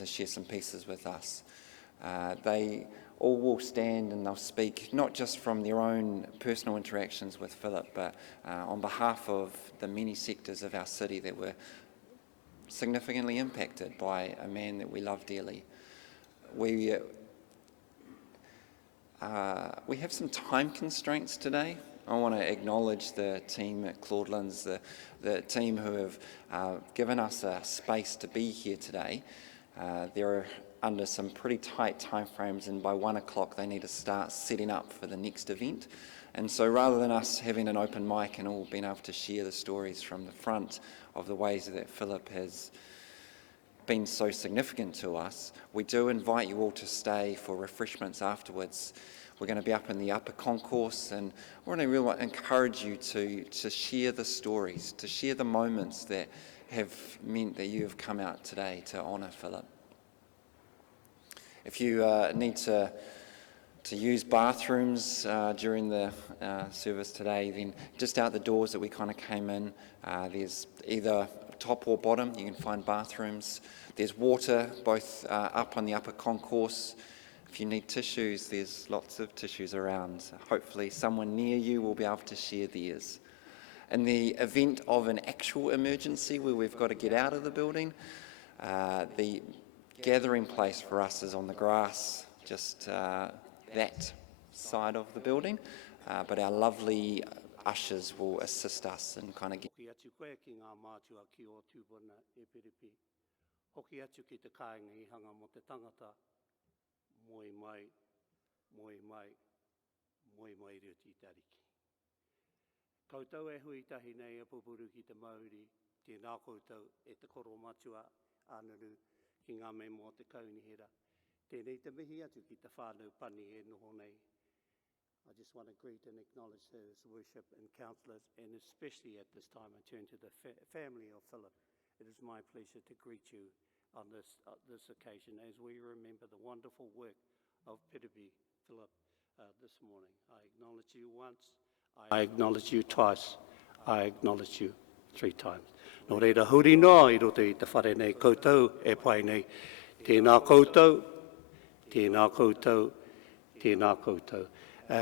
to share some pieces with us. They all will stand and they'll speak not just from their own personal interactions with Philip, but on behalf of the many sectors of our city that were significantly impacted by a man that we love dearly. We have some time constraints today. I want to acknowledge the team at Claudelands, the team who have given us a space to be here today. They're under some pretty tight timeframes, and by 1 o'clock they need to start setting up for the next event. And so rather than us having an open mic and all being able to share the stories from the front of the ways that Philip has been so significant to us, we do invite you all to stay for refreshments afterwards. We're going to be up in the upper concourse, and we want to really encourage you to share the stories, to share the moments that have meant that you have come out today to honour Philip. If you need to use bathrooms during the service today, then just out the doors that we kind of came in, there's either top or bottom, you can find bathrooms. There's water both up on the upper concourse. If you need tissues, there's lots of tissues around. Hopefully someone near you will be able to share theirs. In the event of an actual emergency where we've got to get out of the building, the gathering place for us is on the grass, just that side of the building, but our lovely ushers will assist us in kind of getting. Hoki atu ki te kāinga I hanga mo te tangata, moi mai, moi mai, moi mai reo ti tariki. Koutou e hui tahi nei a pupuru ki te Māori, tēnā koutou e te koro matua ānuru ki ngā me mō te kaunihera. Tēnei te mihi atu ki te whānau pani e noho nei. I just want to greet and acknowledge His worship and counsellors, and especially at this time I turn to the family of Philip. It is my pleasure to greet you on this occasion as we remember the wonderful work of Piripi Philip this morning. I acknowledge you once, I acknowledge you twice, I acknowledge you 3 times. Nō reira huri noa I roto I te whare nei koutou e pai nei. Tēnā koutou, tēnā koutou, tēnā koutou.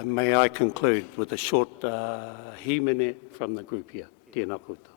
May I conclude with a short himene from the group here. Tēnā koutou.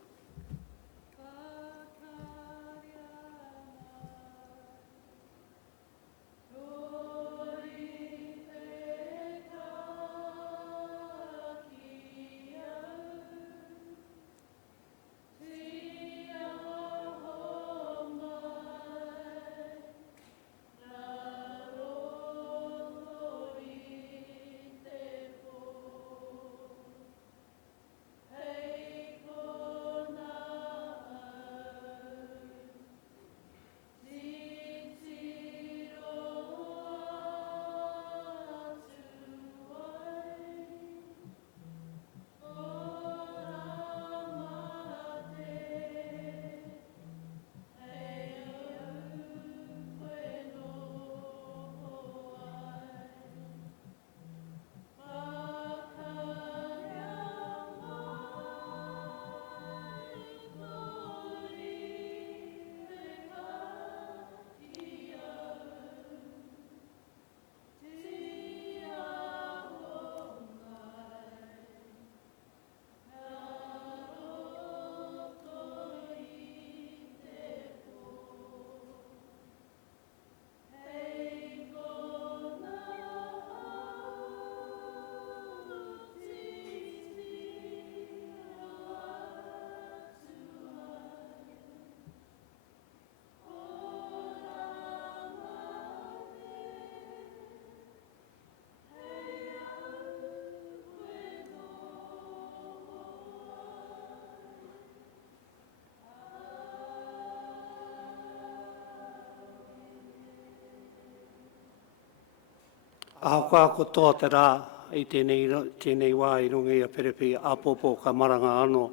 Ahakoa ko toa te rā I tēnei wā I runga I a Piripi apopo ka maranga anō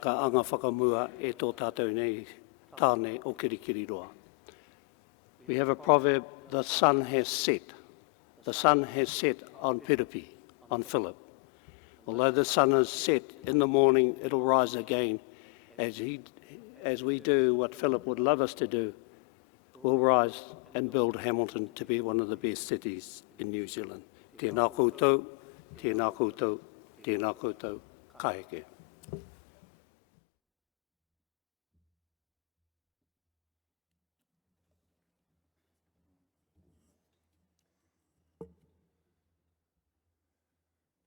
ka anga whakamua e tō tātou nei tāne o kirikiri roa. We have a proverb, the sun has set. The sun has set on Piripi, on Philip. Although the sun is set in the morning, it'll rise again as we do what Philip would love us to do, will rise and build Hamilton to be one of the best cities in New Zealand. Tēnā koutou, tēnā koutou, tēnā koutou, ka heke.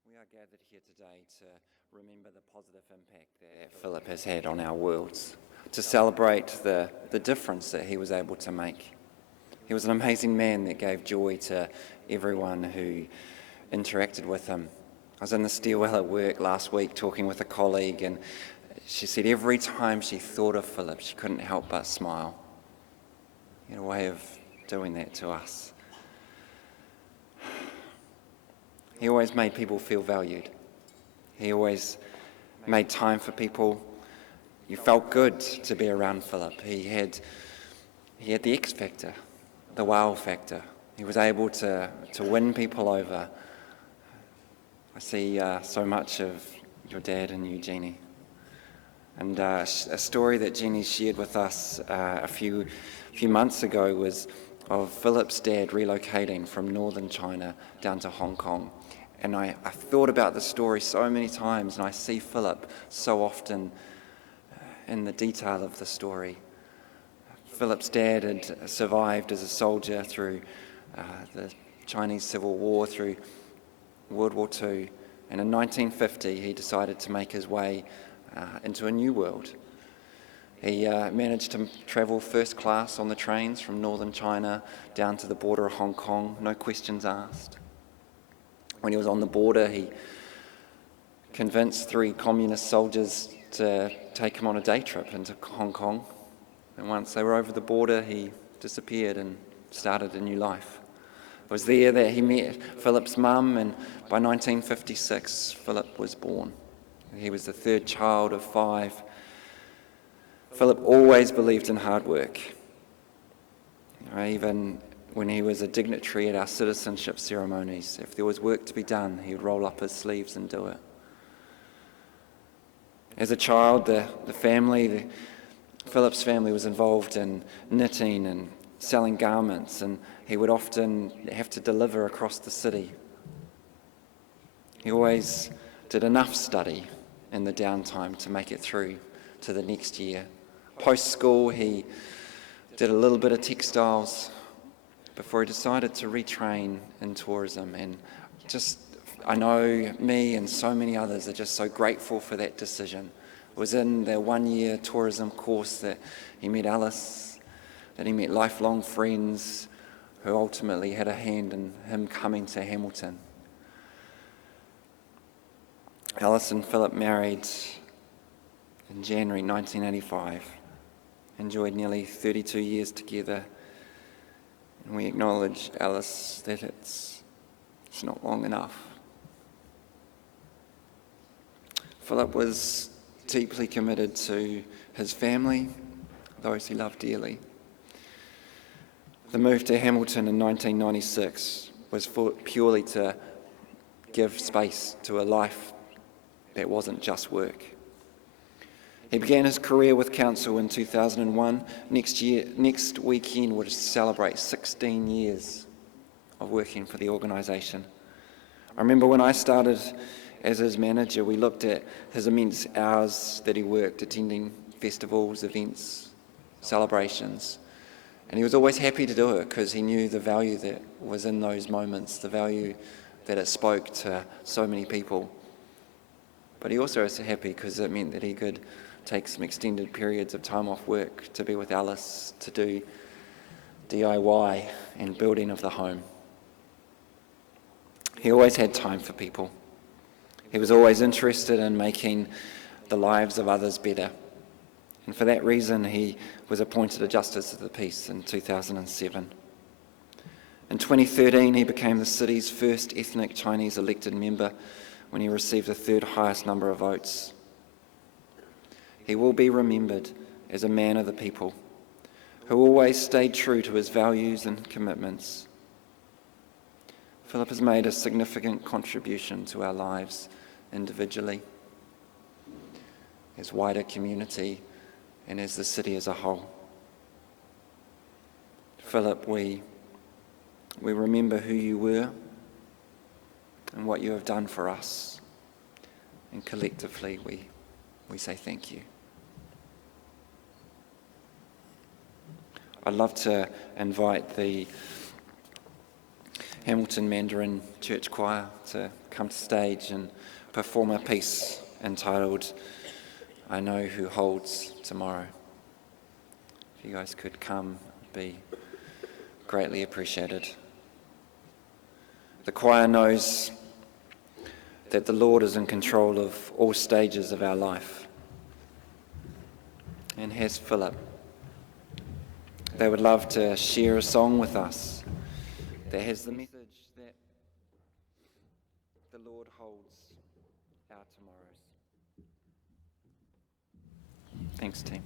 We are gathered here today to remember the positive impact that Philip has had on our worlds, to celebrate the difference that he was able to make. He was an amazing man that gave joy to everyone who interacted with him. I was in the stairwell at work last week talking with a colleague, and she said every time she thought of Philip, she couldn't help but smile. He had a way of doing that to us. He always made people feel valued. He always made time for people. You felt good to be around Philip. He had the X factor, the wow factor. He was able to win people over. I see so much of your dad and you, Jeannie. And a story that Jeannie shared with us a few months ago was of Philip's dad relocating from northern China down to Hong Kong. And I thought about the story so many times, and I see Philip so often in the detail of the story. Philip's dad had survived as a soldier through the Chinese Civil War, through World War II, and in 1950 he decided to make his way into a new world. He managed to travel first class on the trains from northern China down to the border of Hong Kong, no questions asked. When he was on the border, he convinced 3 communist soldiers to take him on a day trip into Hong Kong. And once they were over the border, he disappeared and started a new life. It was there that he met Philip's mum, and by 1956, Philip was born. He was the 3rd child of 5. Philip always believed in hard work. Even when he was a dignitary at our citizenship ceremonies, if there was work to be done, he would roll up his sleeves and do it. As a child, Philip's family was involved in knitting and selling garments, and he would often have to deliver across the city. He always did enough study in the downtime to make it through to the next year. Post-school, he did a little bit of textiles before he decided to retrain in tourism. And I know me and so many others are just so grateful for that decision. It was in the 1-year tourism course that he met Alice, that he met lifelong friends who ultimately had a hand in him coming to Hamilton. Alice and Philip married in January 1985, enjoyed nearly 32 years together, and we acknowledge, Alice, that it's not long enough. Philip was deeply committed to his family, those he loved dearly. The move to Hamilton in 1996 was purely to give space to a life that wasn't just work. He began his career with council in 2001. Next weekend would celebrate 16 years of working for the organisation. I remember when I started as his manager, we looked at his immense hours that he worked attending festivals, events, celebrations. And he was always happy to do it because he knew the value that was in those moments, the value that it spoke to so many people. But he also was happy because it meant that he could take some extended periods of time off work to be with Alice, to do DIY and building of the home. He always had time for people. He was always interested in making the lives of others better. And for that reason, he was appointed a Justice of the Peace in 2007. In 2013, he became the city's first ethnic Chinese elected member when he received the 3rd highest number of votes. He will be remembered as a man of the people who always stayed true to his values and commitments. Philip has made a significant contribution to our lives individually, as wider community, and as the city as a whole. Philip, we remember who you were and what you have done for us. And collectively, we say thank you. I'd love to invite the Hamilton Mandarin Church Choir to come to stage and perform a piece entitled, I Know Who Holds Tomorrow. If you guys could come, it'd be greatly appreciated. The choir knows that the Lord is in control of all stages of our life, and has Philip. They would love to share a song with us that has the message that the Lord holds our tomorrows. Thanks, team.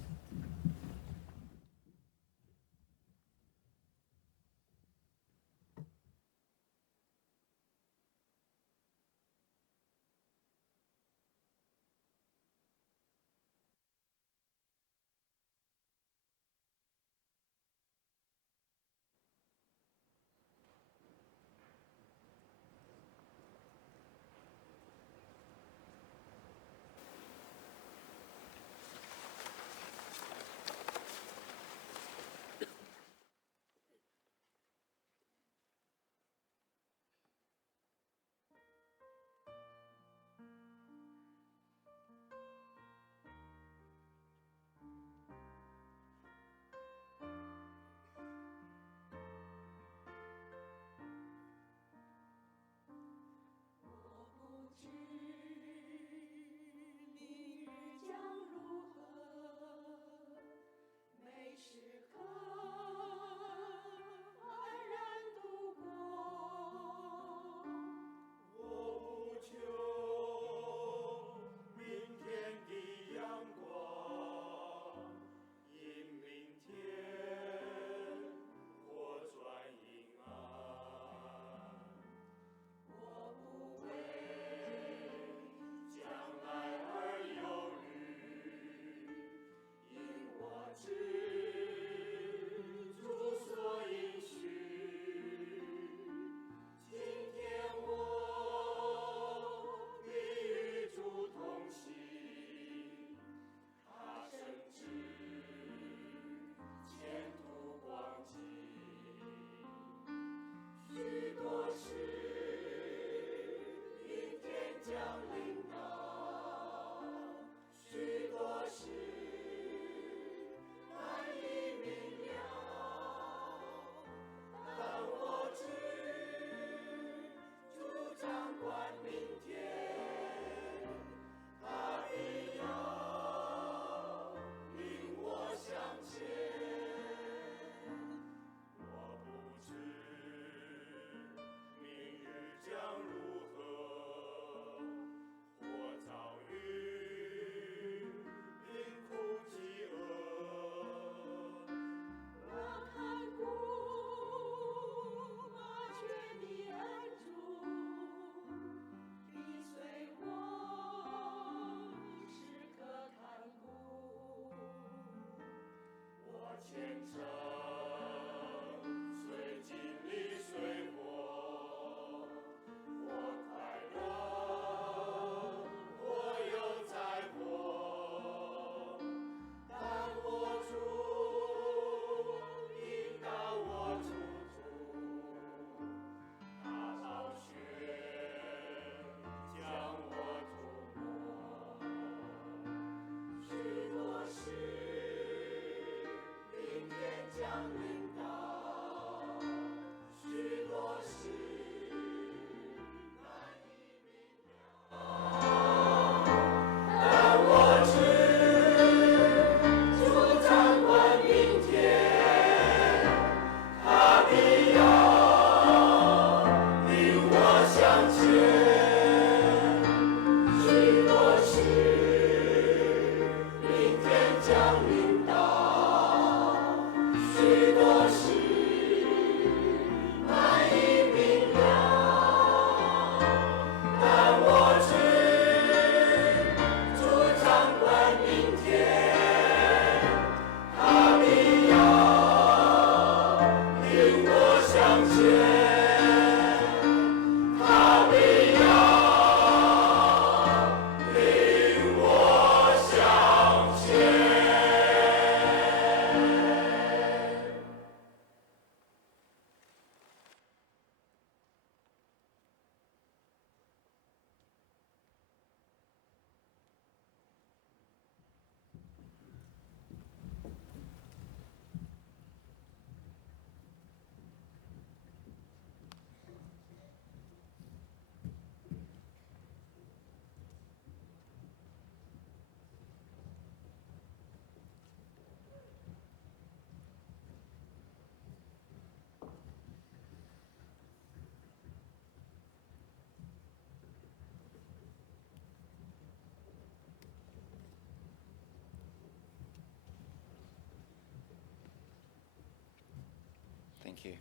Thank you.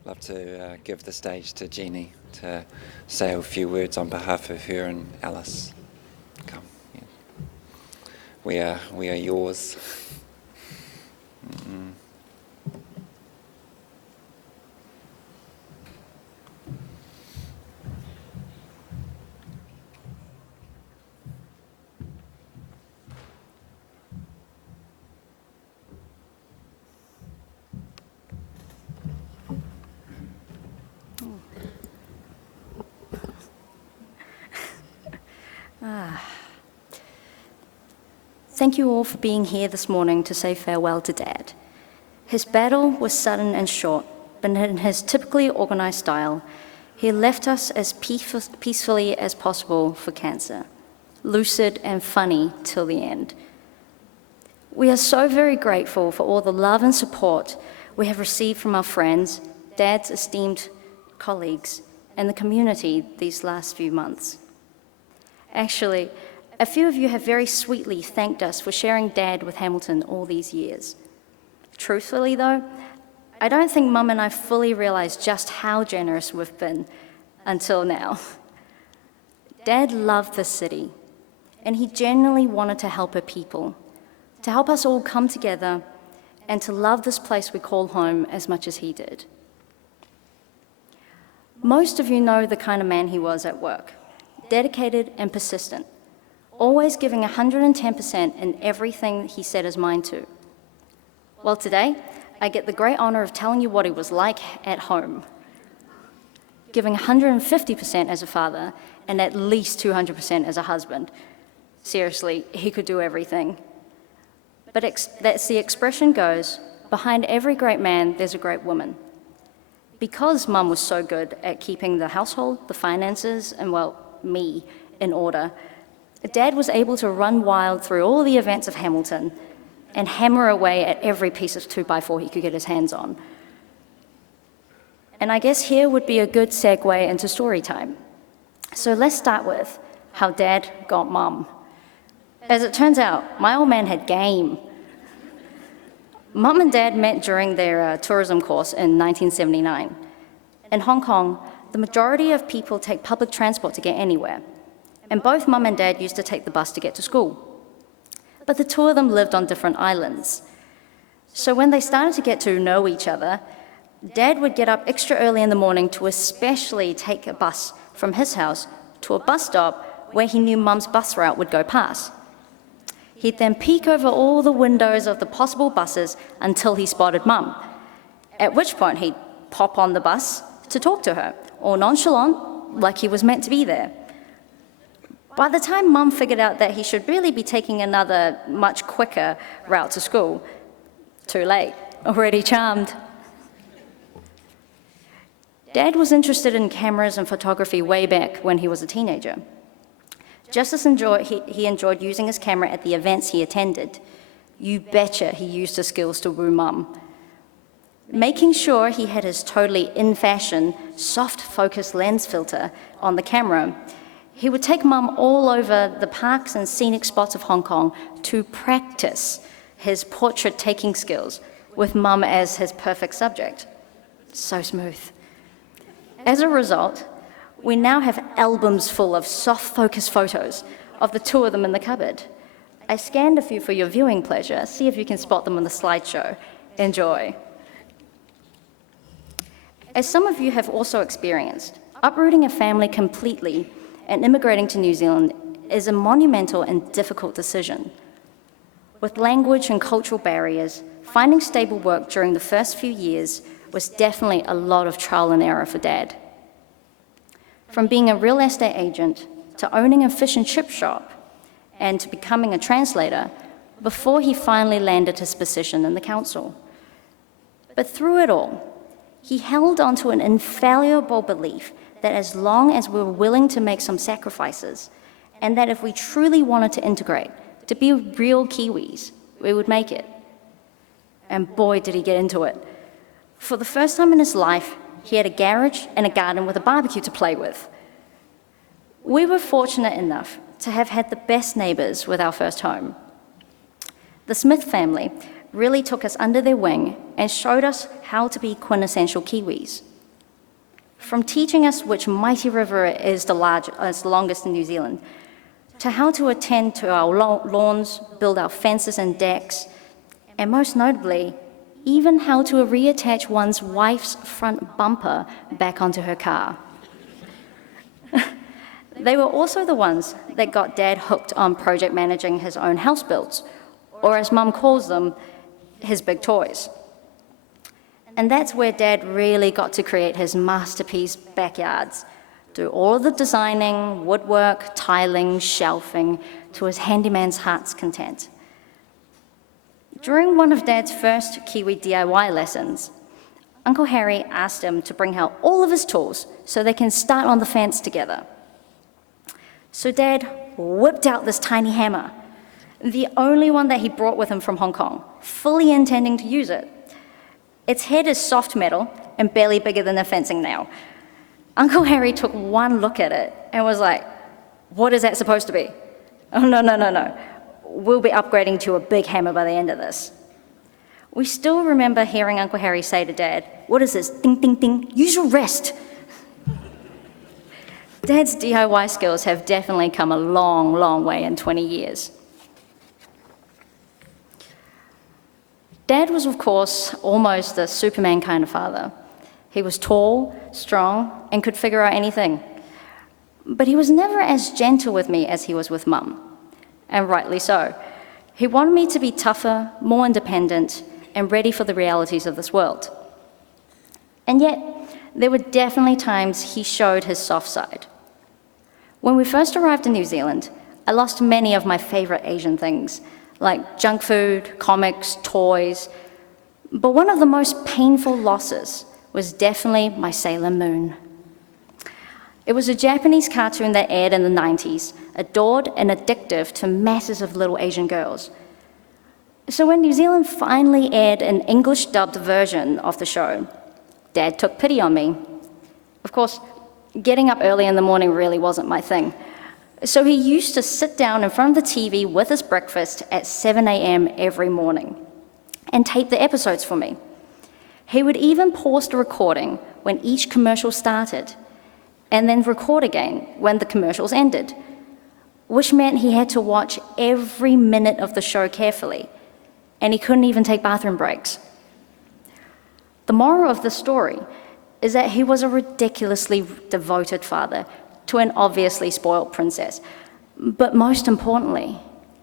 I'd love to give the stage to Jeannie to say a few words on behalf of her and Alice. Come. Yeah. We are yours. Mm-mm. Thank you all for being here this morning to say farewell to Dad. His battle was sudden and short, but in his typically organised style, he left us as peacefully as possible for cancer, lucid and funny till the end. We are so very grateful for all the love and support we have received from our friends, Dad's esteemed colleagues, and the community these last few months. Actually, a few of you have very sweetly thanked us for sharing Dad with Hamilton all these years. Truthfully though, I don't think Mum and I fully realised just how generous we've been until now. Dad loved this city, and he genuinely wanted to help her people, to help us all come together and to love this place we call home as much as he did. Most of you know the kind of man he was at work, dedicated and persistent, always giving 110% in everything he set his mind to. Well, today, I get the great honour of telling you what he was like at home, giving 150% as a father and at least 200% as a husband. Seriously, he could do everything. But as the expression goes, behind every great man, there's a great woman. Because Mum was so good at keeping the household, the finances, and, well, me in order, Dad was able to run wild through all the events of Hamilton and hammer away at every piece of 2x4 he could get his hands on. And I guess here would be a good segue into story time. So let's start with how Dad got Mum. As it turns out, my old man had game. Mum and Dad met during their tourism course in 1979. In Hong Kong, the majority of people take public transport to get anywhere, and both Mum and Dad used to take the bus to get to school. But the two of them lived on different islands. So when they started to get to know each other, Dad would get up extra early in the morning to especially take a bus from his house to a bus stop where he knew Mum's bus route would go past. He'd then peek over all the windows of the possible buses until he spotted Mum, at which point he'd pop on the bus to talk to her, all nonchalant, like he was meant to be there. By the time Mum figured out that he should really be taking another, much quicker route to school, too late, already charmed. Dad was interested in cameras and photography way back when he was a teenager. Just as he enjoyed using his camera at the events he attended, you betcha he used his skills to woo Mum. Making sure he had his totally in-fashion, soft-focus lens filter on the camera, he would take Mum all over the parks and scenic spots of Hong Kong to practice his portrait-taking skills, with Mum as his perfect subject. So smooth. As a result, we now have albums full of soft-focus photos of the two of them in the cupboard. I scanned a few for your viewing pleasure. See if you can spot them on the slideshow. Enjoy. As some of you have also experienced, uprooting a family completely and immigrating to New Zealand is a monumental and difficult decision. With language and cultural barriers, finding stable work during the first few years was definitely a lot of trial and error for Dad. From being a real estate agent to owning a fish and chip shop and to becoming a translator before he finally landed his position in the council. But through it all, he held on to an infallible belief that as long as we were willing to make some sacrifices, and that if we truly wanted to integrate, to be real Kiwis, we would make it. And boy, did he get into it. For the first time in his life, he had a garage and a garden with a barbecue to play with. We were fortunate enough to have had the best neighbours with our first home. The Smith family really took us under their wing and showed us how to be quintessential Kiwis. From teaching us which mighty river is the longest in New Zealand, to how to attend to our lawns, build our fences and decks, and most notably, even how to reattach one's wife's front bumper back onto her car. They were also the ones that got Dad hooked on project managing his own house builds, or as Mum calls them, his big toys. And that's where Dad really got to create his masterpiece backyards, do all of the designing, woodwork, tiling, shelving, to his handyman's heart's content. During one of Dad's first Kiwi DIY lessons, Uncle Harry asked him to bring out all of his tools so they can start on the fence together. So Dad whipped out this tiny hammer, the only one that he brought with him from Hong Kong, fully intending to use it. Its head is soft metal and barely bigger than a fencing nail. Uncle Harry took one look at it and was like, "What is that supposed to be?" "Oh, no. We'll be upgrading to a big hammer by the end of this." We still remember hearing Uncle Harry say to Dad, "What is this? Ding, ding, ding. Use your wrist." Dad's DIY skills have definitely come a long, long way in 20 years. Dad was, of course, almost the Superman kind of father. He was tall, strong, and could figure out anything. But he was never as gentle with me as he was with Mum, and rightly so. He wanted me to be tougher, more independent, and ready for the realities of this world. And yet, there were definitely times he showed his soft side. When we first arrived in New Zealand, I lost many of my favorite Asian things, like junk food, comics, toys. But one of the most painful losses was definitely my Sailor Moon. It was a Japanese cartoon that aired in the 90s, adored and addictive to masses of little Asian girls. So when New Zealand finally aired an English-dubbed version of the show, Dad took pity on me. Of course, getting up early in the morning really wasn't my thing. So he used to sit down in front of the TV with his breakfast at 7 a.m. every morning and tape the episodes for me. He would even pause the recording when each commercial started and then record again when the commercials ended, which meant he had to watch every minute of the show carefully, and he couldn't even take bathroom breaks. The moral of the story is that he was a ridiculously devoted father to an obviously spoiled princess. But most importantly,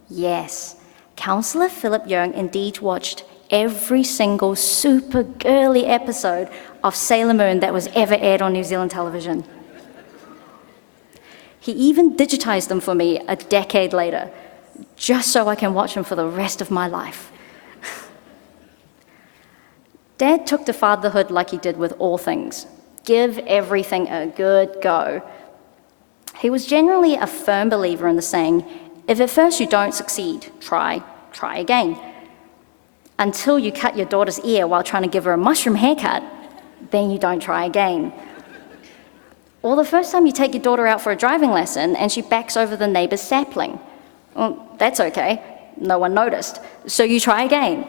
yes, Councillor Philip Yeung indeed watched every single super girly episode of Sailor Moon that was ever aired on New Zealand television. He even digitized them for me a decade later, just so I can watch them for the rest of my life. Dad took to fatherhood like he did with all things. Give everything a good go. He was generally a firm believer in the saying, if at first you don't succeed, try again. Until you cut your daughter's ear while trying to give her a mushroom haircut, then you don't try again. Or the first time you take your daughter out for a driving lesson and she backs over the neighbor's sapling. Well, that's okay, no one noticed, so you try again.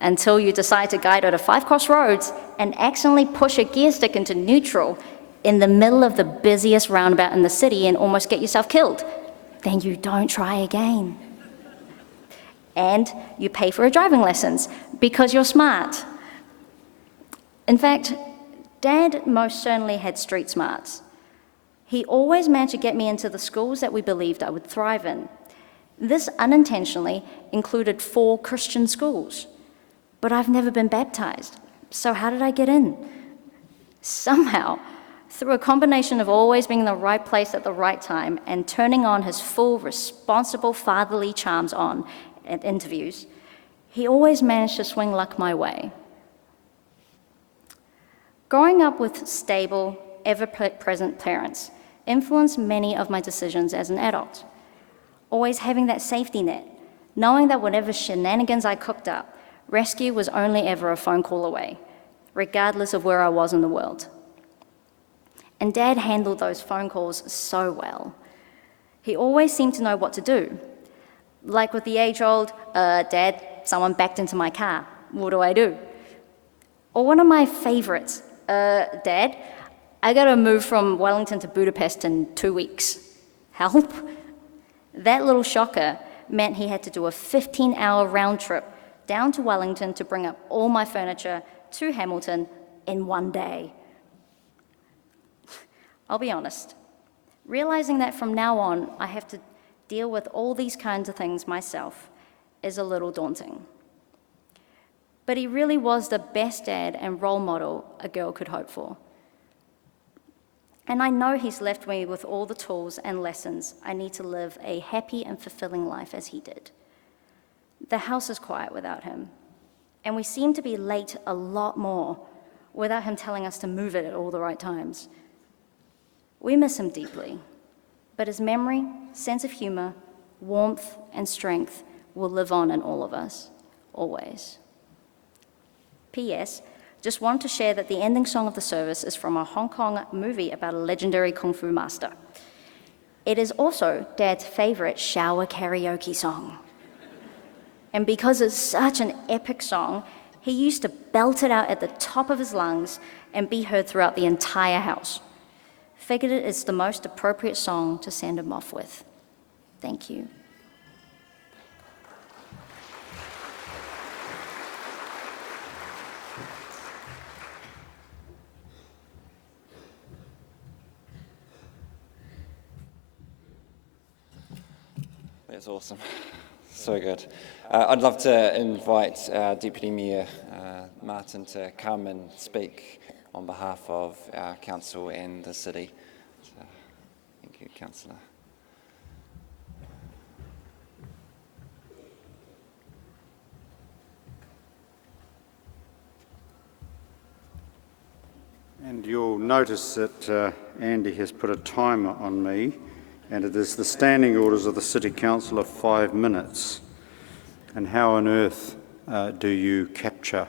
Until you decide to guide her to 5 crossroads and accidentally push a gear stick into neutral in the middle of the busiest roundabout in the city and almost get yourself killed. Then you don't try again. And you pay for her driving lessons because you're smart. In fact, Dad most certainly had street smarts. He always managed to get me into the schools that we believed I would thrive in. This unintentionally included 4 Christian schools. But I've never been baptized, so how did I get in? Somehow, through a combination of always being in the right place at the right time and turning on his full, responsible fatherly charms on at interviews, he always managed to swing luck my way. Growing up with stable, ever-present parents influenced many of my decisions as an adult. Always having that safety net, knowing that whatever shenanigans I cooked up, rescue was only ever a phone call away, regardless of where I was in the world. And Dad handled those phone calls so well. He always seemed to know what to do. Like with the age-old, Dad, someone backed into my car. What do I do? Or one of my favorites, Dad, I gotta move from Wellington to Budapest in 2 weeks. Help? That little shocker meant he had to do a 15-hour round trip down to Wellington to bring up all my furniture to Hamilton in 1 day. I'll be honest, realizing that from now on I have to deal with all these kinds of things myself is a little daunting. But he really was the best dad and role model a girl could hope for. And I know he's left me with all the tools and lessons I need to live a happy and fulfilling life as he did. The house is quiet without him, and we seem to be late a lot more without him telling us to move it at all the right times. We miss him deeply, but his memory, sense of humor, warmth, and strength will live on in all of us, always. P.S. Just wanted to share that the ending song of the service is from a Hong Kong movie about a legendary Kung Fu master. It is also Dad's favorite shower karaoke song. And because it's such an epic song, he used to belt it out at the top of his lungs and be heard throughout the entire house. Figured it is the most appropriate song to send him off with. Thank you. That's awesome. So good. I'd love to invite our Deputy Mayor, Martin, to come and speak on behalf of our council and the city. So, thank you, Councillor. And you'll notice that Andy has put a timer on me, and it is the standing orders of the City Council of 5 minutes. And how on earth do you capture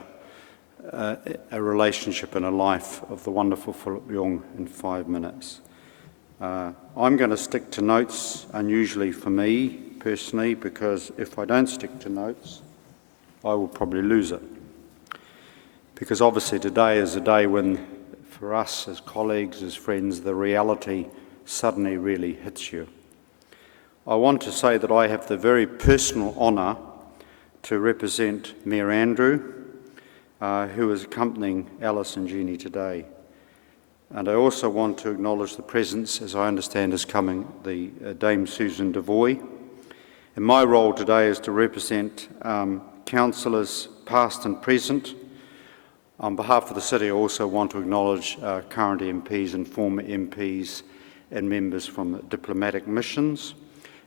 a relationship and a life of the wonderful Philip Yeung in 5 minutes? I'm going to stick to notes, unusually for me personally, because if I don't stick to notes, I will probably lose it. Because obviously today is a day when, for us as colleagues, as friends, the reality suddenly really hits you. I want to say that I have the very personal honour to represent Mayor Andrew, who is accompanying Alice and Jeannie today. And I also want to acknowledge the presence, as I understand is coming, the Dame Susan Devoy. And my role today is to represent councillors past and present. On behalf of the city, I also want to acknowledge current MPs and former MPs and members from diplomatic missions,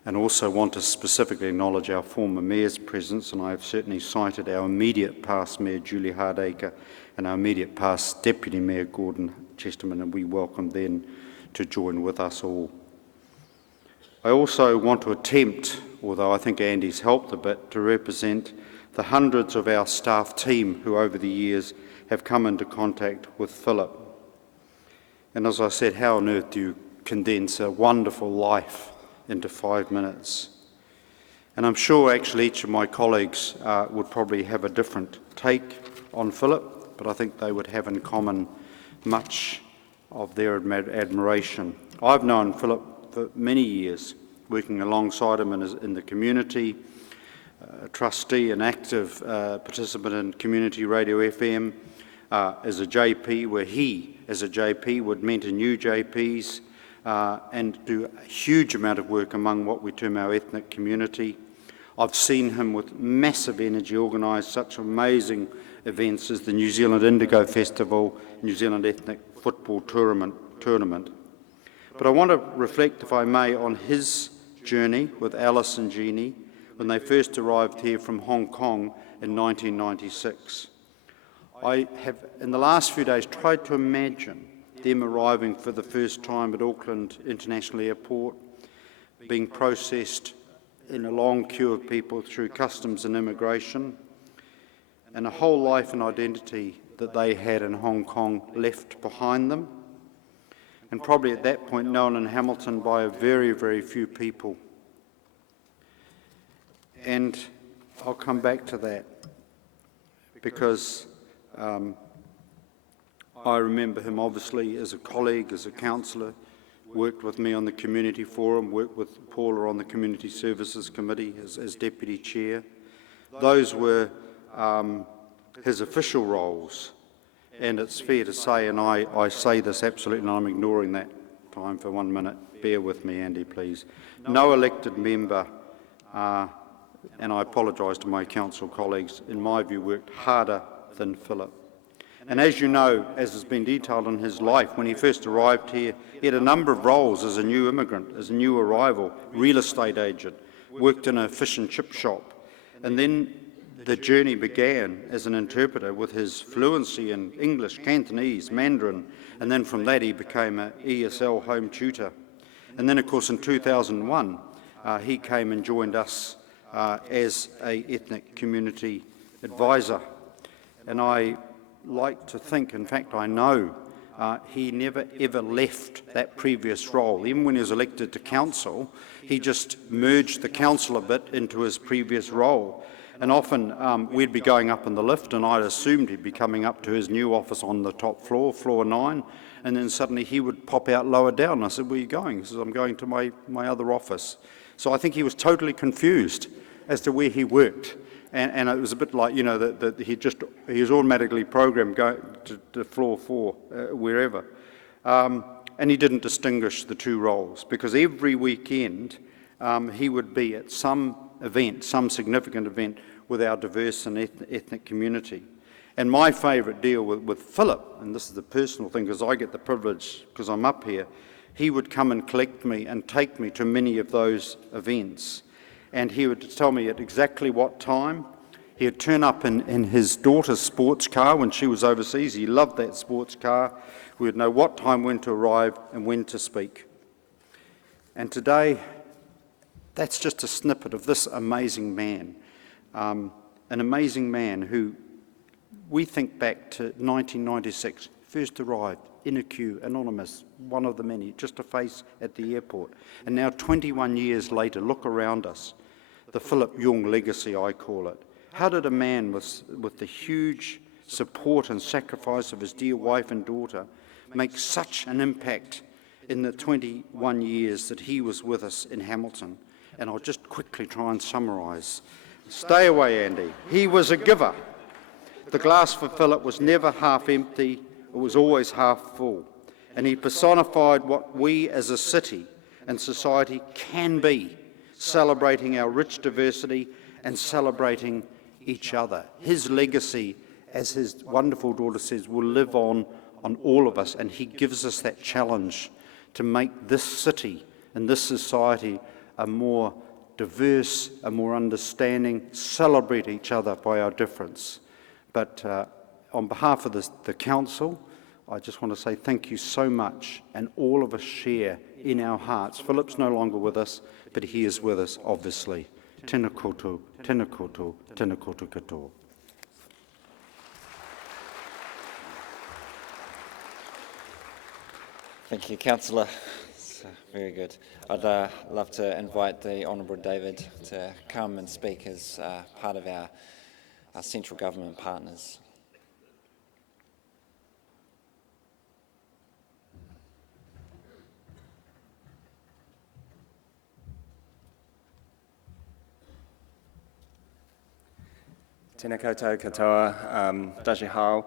and also want to specifically acknowledge our former mayor's presence, and I have certainly cited our immediate past mayor, Julie Hardacre, and our immediate past deputy mayor, Gordon Chesterman, and we welcome them to join with us all. I also want to attempt, although I think Andy's helped a bit, to represent the hundreds of our staff team who over the years have come into contact with Philip. And as I said, how on earth do you condense a wonderful life into 5 minutes? And I'm sure actually each of my colleagues would probably have a different take on Philip, but I think they would have in common much of their admiration. I've known Philip for many years, working alongside him in the community, a trustee and active participant in Community Radio FM, as a JP, where he, as a JP, would mentor new JPs and do a huge amount of work among what we term our ethnic community. I've seen him with massive energy organise such amazing events as the New Zealand Indigo Festival, New Zealand Ethnic Football Tournament. But I want to reflect, if I may, on his journey with Alice and Jeannie when they first arrived here from Hong Kong in 1996. I have, in the last few days, tried to imagine them arriving for the first time at Auckland International Airport, being processed in a long queue of people through customs and immigration, and a whole life and identity that they had in Hong Kong left behind them. and probably at that point known in Hamilton by a very, very few people. And I'll come back to that because I remember him obviously as a colleague, as a councillor, worked with me on the community forum, worked with Paula on the Community Services Committee as Deputy Chair. Those were his official roles, and it's fair to say, and I say this absolutely, and I'm ignoring that time for 1 minute, bear with me, Andy, please. No elected member, and I apologise to my council colleagues, in my view worked harder than Philip. And as you know, as has been detailed in his life, when he first arrived here, he had a number of roles as a new immigrant, as a new arrival, real estate agent, worked in a fish and chip shop. And then the journey began as an interpreter with his fluency in English, Cantonese, Mandarin, and then from that he became an ESL home tutor. And then, of course, in 2001, he came and joined us as an ethnic community advisor. And I like to think, in fact I know, he never ever left that previous role. Even when he was elected to council, he just merged the council a bit into his previous role. And often we'd be going up in the lift and I'd assumed he'd be coming up to his new office on the top floor, floor 9, and then suddenly he would pop out lower down. I said, "Where are you going?" He says, "I'm going to my other office." So I think he was totally confused as to where he worked. And it was a bit like, you know, that he was automatically programmed going to floor 4, wherever. And he didn't distinguish the two roles, because every weekend he would be at some event, some significant event with our diverse and ethnic community. And my favourite deal with Philip, and this is a personal thing because I get the privilege because I'm up here, he would come and collect me and take me to many of those events. And he would tell me at exactly what time. He would turn up in his daughter's sports car when she was overseas. He loved that sports car. We would know what time when to arrive and when to speak. And today, that's just a snippet of this amazing man. An amazing man who, we think back to 1996, first arrived in a queue, anonymous, one of the many, just a face at the airport. And now 21 years later, look around us. The Philip Yeung legacy, I call it. How did a man with the huge support and sacrifice of his dear wife and daughter make such an impact in the 21 years that he was with us in Hamilton? And I'll just quickly try and summarise. Stay away, Andy. He was a giver. The glass for Philip was never half empty, it was always half full. And he personified what we as a city and society can be, celebrating our rich diversity and celebrating each other. His legacy, as his wonderful daughter says, will live on all of us, and he gives us that challenge to make this city and this society a more diverse, a more understanding, celebrate each other by our difference. But on behalf of the council, I just want to say thank you so much, and all of us share in our hearts. Philip's no longer with us, but he is with us, obviously. Tēnā koutou, tēnā koutou, tēnā koutou katoa. Thank you, Councillor. Very good. I'd love to invite the Honourable David to come and speak as part of our central government partners. Tēnā koutou katoa, dashi hao.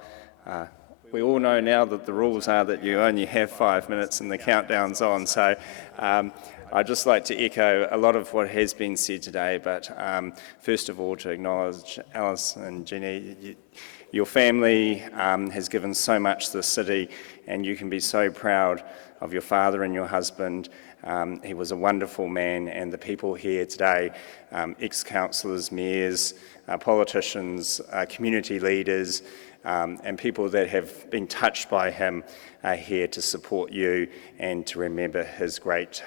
We all know now that the rules are that you only have 5 minutes and the countdown's on, so I'd just like to echo a lot of what has been said today, but first of all to acknowledge Alice and Jenny. Your family has given so much to the city, and you can be so proud of your father and your husband. He was a wonderful man, and the people here today, ex-councillors, mayors, politicians, community leaders, and people that have been touched by him are here to support you and to remember his great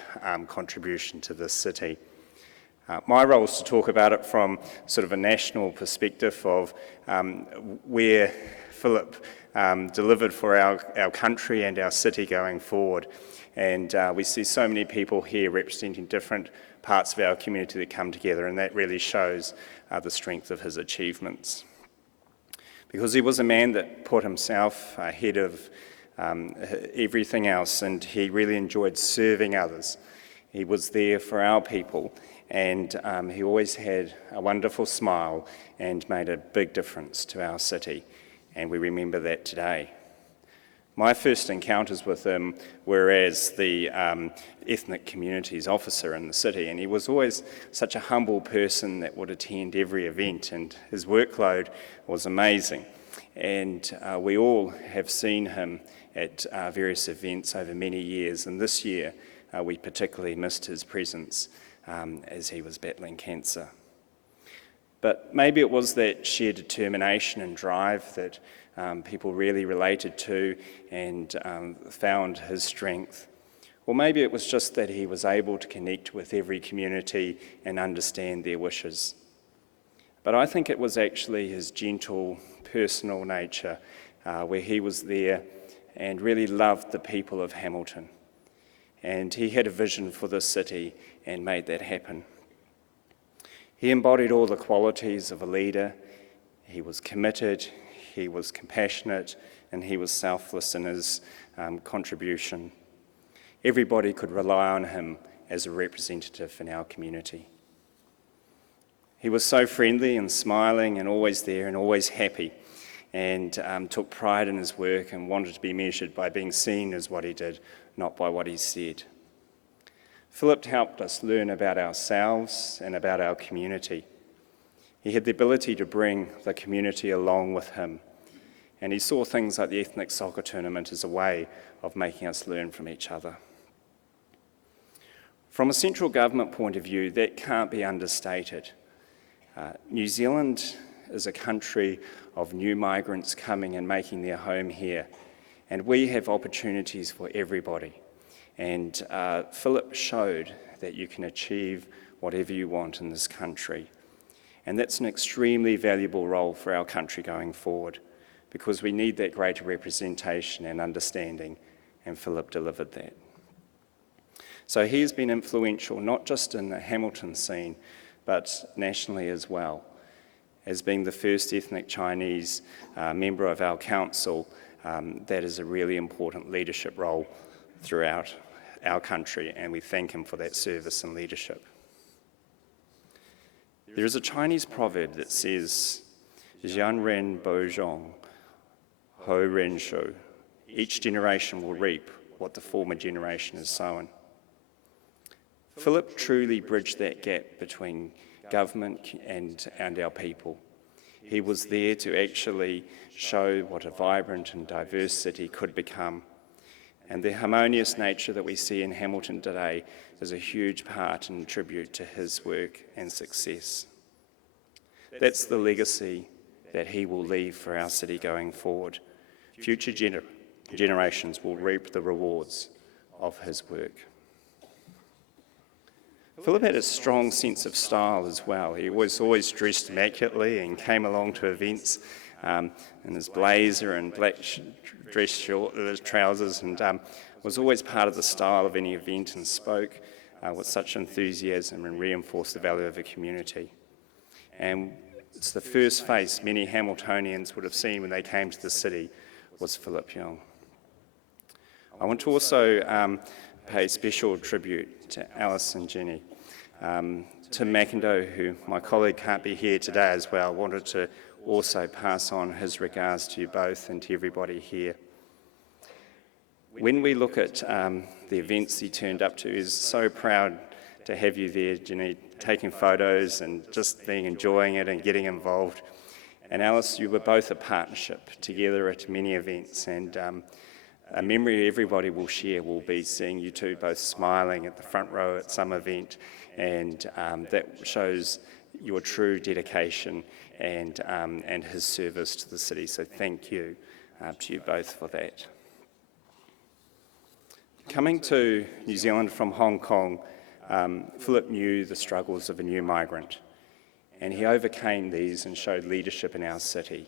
contribution to this city. My role is to talk about it from sort of a national perspective of where Philip delivered for our country and our city going forward. And we see so many people here representing different parts of our community that come together, and that really shows the strength of his achievements. Because he was a man that put himself ahead of everything else, and he really enjoyed serving others. He was there for our people, and he always had a wonderful smile and made a big difference to our city, and we remember that today. My first encounters with him were as the ethnic communities officer in the city, and he was always such a humble person that would attend every event, and his workload was amazing. And we all have seen him at various events over many years, and this year we particularly missed his presence as he was battling cancer. But maybe it was that sheer determination and drive that people really related to and found his strength. Or maybe it was just that he was able to connect with every community and understand their wishes. But I think it was actually his gentle, personal nature where he was there and really loved the people of Hamilton. And he had a vision for this city and made that happen. He embodied all the qualities of a leader. He was committed, he was compassionate, and he was selfless in his contribution. Everybody could rely on him as a representative in our community. He was so friendly and smiling and always there and always happy, and took pride in his work and wanted to be measured by being seen as what he did, not by what he said. Philip helped us learn about ourselves and about our community. He had the ability to bring the community along with him, and he saw things like the ethnic soccer tournament as a way of making us learn from each other. From a central government point of view, that can't be understated. New Zealand is a country of new migrants coming and making their home here, and we have opportunities for everybody. And Philip showed that you can achieve whatever you want in this country. And that's an extremely valuable role for our country going forward, because we need that greater representation and understanding, and Philip delivered that. So he has been influential not just in the Hamilton scene, but nationally as well, as being the first ethnic Chinese member of our council. That is a really important leadership role throughout our country, and we thank him for that service and leadership. There is a Chinese proverb that says, "Jian ren bo zhong, ho ren shou." Each generation will reap what the former generation has sown. Philip truly bridged that gap between government and our people. He was there to actually show what a vibrant and diverse city could become. And the harmonious nature that we see in Hamilton today is a huge part and tribute to his work and success. That's the legacy that he will leave for our city going forward. Future generations will reap the rewards of his work. Philip had a strong sense of style as well. He was always dressed immaculately and came along to events in his blazer and black dress short trousers, and was always part of the style of any event, and spoke with such enthusiasm and reinforced the value of a community. And it's the first face many Hamiltonians would have seen when they came to the city was Philip Yeung. I want to also pay special tribute to Alice and Jenny. Tim McIndoe, who my colleague can't be here today as well, wanted to also pass on his regards to you both and to everybody here. When we look at the events he turned up to, he's so proud to have you there, Jenny, taking photos and just enjoying it and getting involved. And Alice, you were both a partnership together at many events, and a memory everybody will share will be seeing you two both smiling at the front row at some event, and that shows your true dedication and his service to the city. So thank you to you both for that. Coming to New Zealand from Hong Kong, Philip knew the struggles of a new migrant, and he overcame these and showed leadership in our city.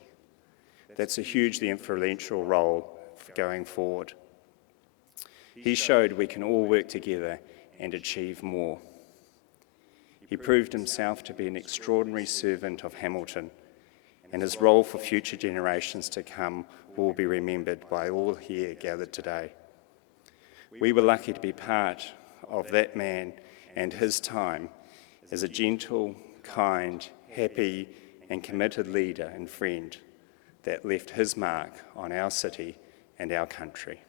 That's a hugely influential role going forward. He showed we can all work together and achieve more. He proved himself to be an extraordinary servant of Hamilton, and his role for future generations to come will be remembered by all here gathered today. We were lucky to be part of that man and his time as a gentle, kind, happy, and committed leader and friend that left his mark on our city and our country.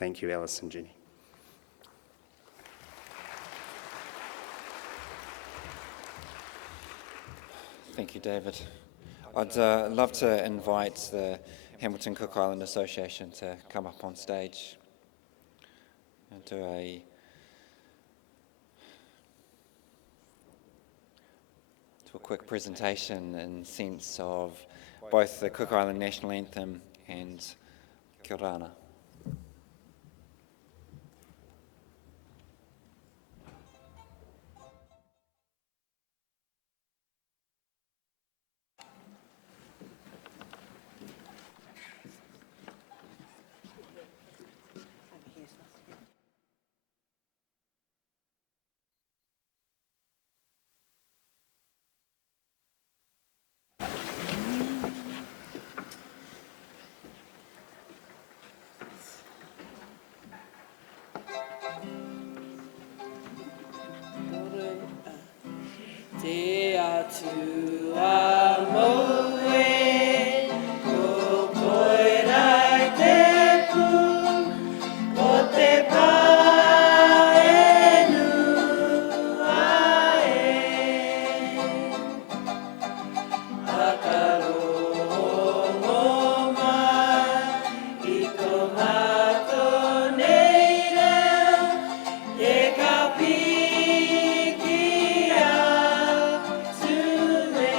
Thank you, Alice and Jenny. Thank you, David. I'd love to invite the Hamilton Cook Island Association to come up on stage and do a quick presentation in sense of both the Cook Island National Anthem and Kia Rana. Te atua moe, ko koerai te pū, ko te paenu ae. Akarongo mai, I tō mato nei reo, e ka piki a tū me.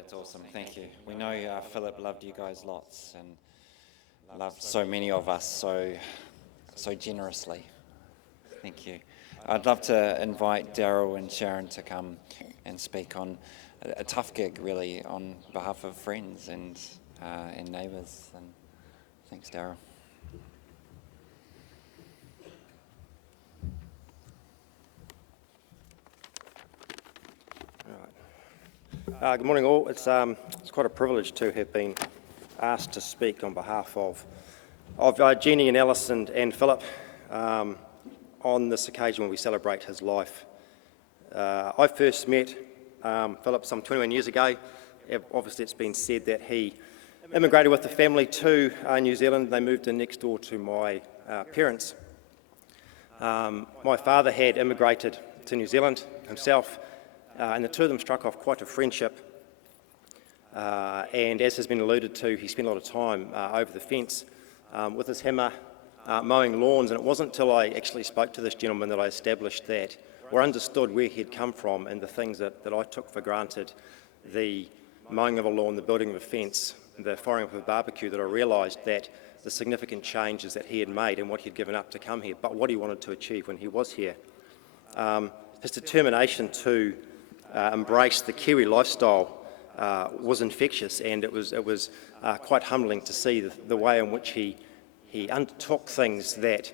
That's awesome. Thank you. We know Philip loved you guys lots and loved so many of us so generously. Thank you. I'd love to invite Daryl and Sharon to come and speak on a tough gig, really, on behalf of friends and neighbours. And thanks, Daryl. Good morning, all. It's quite a privilege to have been asked to speak on behalf of Jeannie and Alice and Philip on this occasion when we celebrate his life. I first met Philip some 21 years ago. Obviously, it's been said that he immigrated with the family to New Zealand. They moved in next door to my parents. My father had immigrated to New Zealand himself, and the two of them struck off quite a friendship. And as has been alluded to, he spent a lot of time over the fence with his hammer mowing lawns, and it wasn't until I actually spoke to this gentleman that I established that, or understood where he'd come from and the things that I took for granted, the mowing of a lawn, the building of a fence, the firing up of a barbecue, that I realised that the significant changes that he had made and what he'd given up to come here, but what he wanted to achieve when he was here. His determination to embrace the Kiwi lifestyle was infectious, and it was quite humbling to see the way in which he undertook things that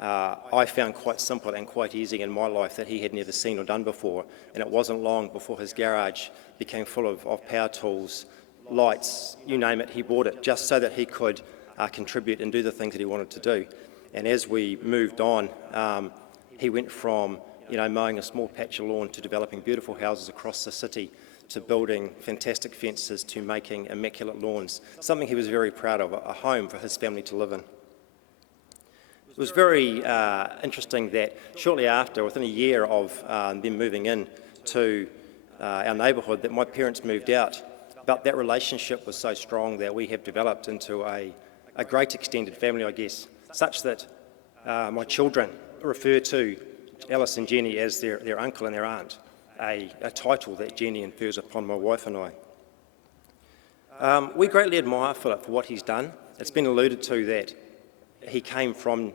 I found quite simple and quite easy in my life that he had never seen or done before. And it wasn't long before his garage became full of power tools, lights, you name it, he bought it just so that he could contribute and do the things that he wanted to do. And as we moved on, he went from mowing a small patch of lawn to developing beautiful houses across the city, to building fantastic fences, to making immaculate lawns, something he was very proud of, a home for his family to live in. It was very interesting that shortly after, within a year of them moving in to our neighbourhood, that my parents moved out. But that relationship was so strong that we have developed into a great extended family, I guess, such that my children refer to Alice and Jenny as their uncle and their aunt, a title that Jenny infers upon my wife and I. We greatly admire Philip for what he's done. It's been alluded to that he came from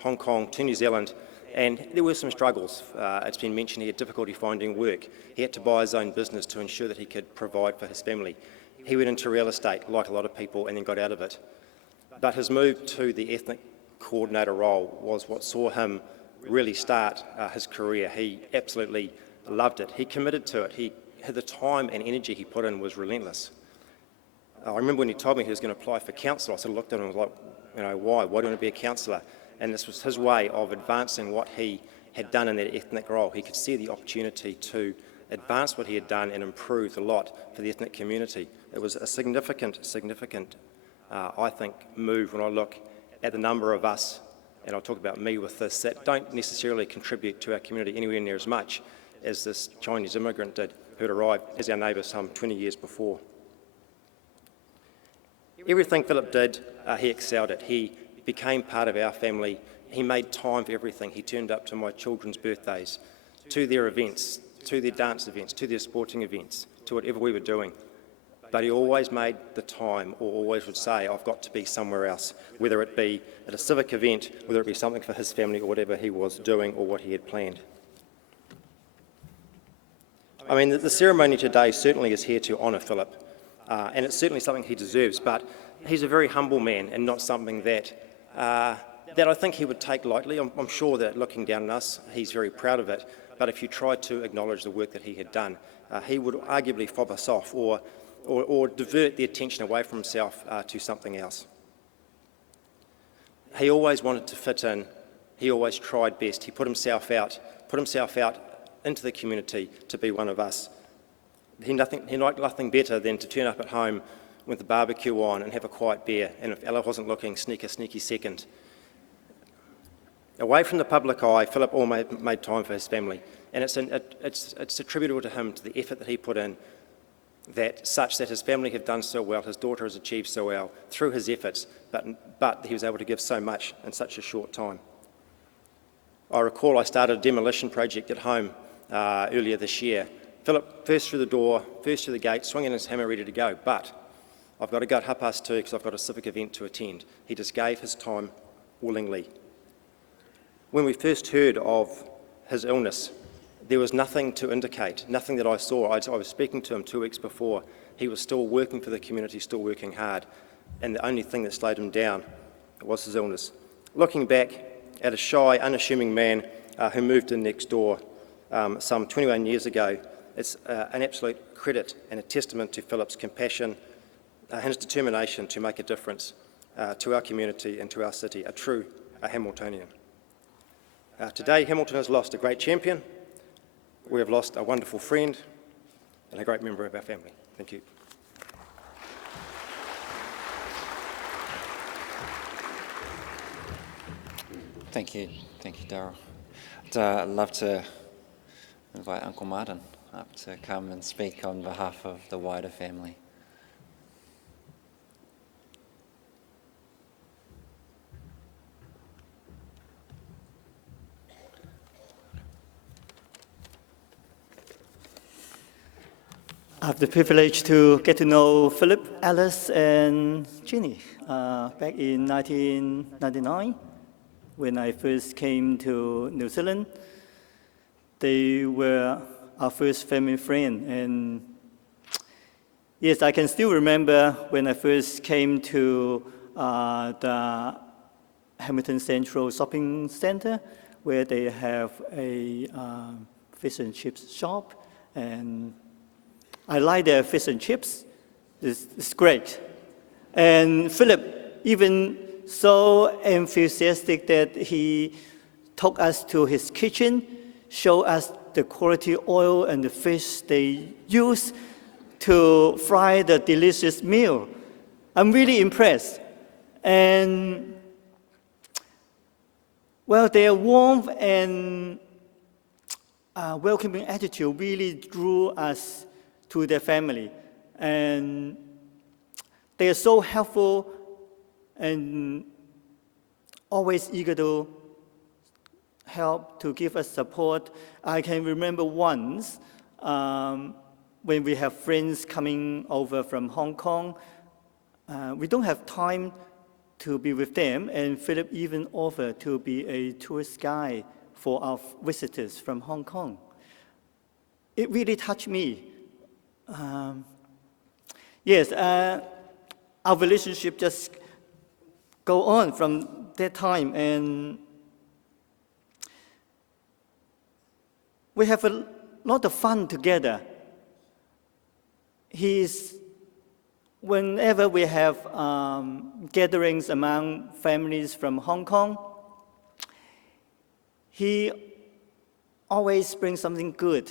Hong Kong to New Zealand, and there were some struggles. It's been mentioned he had difficulty finding work. He had to buy his own business to ensure that he could provide for his family. He went into real estate, like a lot of people, and then got out of it. But his move to the ethnic coordinator role was what saw him really start his career. He absolutely loved it. He committed to it. The time and energy he put in was relentless. I remember when he told me he was going to apply for council, I sort of looked at him and was like, why? Why do you want to be a councillor? And this was his way of advancing what he had done in that ethnic role. He could see the opportunity to advance what he had done and improve a lot for the ethnic community. It was a significant, I think, move when I look at the number of us, and I'll talk about me with this, that don't necessarily contribute to our community anywhere near as much as this Chinese immigrant did, who had arrived as our neighbour some 20 years before. Everything Philip did, he excelled at. He became part of our family. He made time for everything. He turned up to my children's birthdays, to their events, to their dance events, to their sporting events, to whatever we were doing. But he always made the time, or always would say, I've got to be somewhere else, whether it be at a civic event, whether it be something for his family or whatever he was doing or what he had planned. I mean, the ceremony today certainly is here to honour Philip, and it's certainly something he deserves, but he's a very humble man and not something that I think he would take lightly. I'm sure that looking down on us, he's very proud of it, but if you tried to acknowledge the work that he had done, he would arguably fob us off or divert the attention away from himself to something else. He always wanted to fit in. He always tried best. He put himself out into the community to be one of us. He liked nothing better than to turn up at home with the barbecue on and have a quiet beer, and if Ella wasn't looking, sneak a sneaky second. Away from the public eye, Philip always made time for his family, and it's attributable to him, to the effort that he put in, such that his family have done so well, his daughter has achieved so well through his efforts, but he was able to give so much in such a short time. I recall I started a demolition project at home earlier this year Philip, first through the door, first through the gate, swinging his hammer ready to go, but I've got to go at 2:30 because I've got a civic event to attend. He just gave his time willingly. When we first heard of his illness, there was nothing to indicate, nothing that I saw. I was speaking to him 2 weeks before. He was still working for the community, still working hard, and the only thing that slowed him down was his illness. Looking back at a shy, unassuming man who moved in next door some 21 years ago, it's an absolute credit and a testament to Philip's compassion and his determination to make a difference to our community and to our city, a true Hamiltonian. Today, Hamilton has lost a great champion. We have lost a wonderful friend and a great member of our family. Thank you. Thank you, Darryl. I'd love to invite Uncle Martin up to come and speak on behalf of the wider family. I have the privilege to get to know Philip, Alice, and Ginny back in 1999 when I first came to New Zealand. They were our first family friend, and yes, I can still remember when I first came to the Hamilton Central Shopping Centre, where they have a fish and chips shop, and I like their fish and chips. It's great. And Philip, even so enthusiastic that he took us to his kitchen, showed us the quality oil and the fish they use to fry the delicious meal. I'm really impressed. And well, their warmth and welcoming attitude really drew us to their family. And they are so helpful and always eager to help, to give us support. I can remember once when we have friends coming over from Hong Kong, we don't have time to be with them, and Philip even offered to be a tourist guide for our visitors from Hong Kong. It really touched me. Yes, our relationship just go on from that time, and we have a lot of fun together. Whenever we have gatherings among families from Hong Kong, he always brings something good,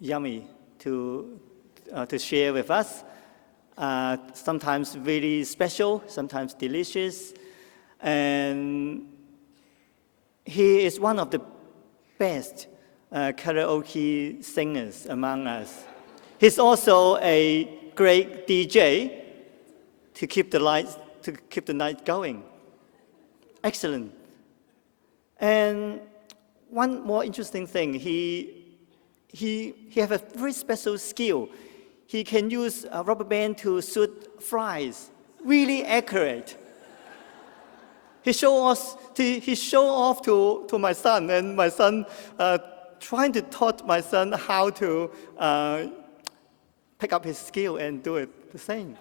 yummy to share with us. Sometimes really special, sometimes delicious. And he is one of the best karaoke singers among us. He's also a great DJ to keep the night going. Excellent. And one more interesting thing, he has a very special skill. He can use a rubber band to shoot flies, really accurate. He showed off to my son, and my son trying to taught my son how to pick up his skill and do it the same.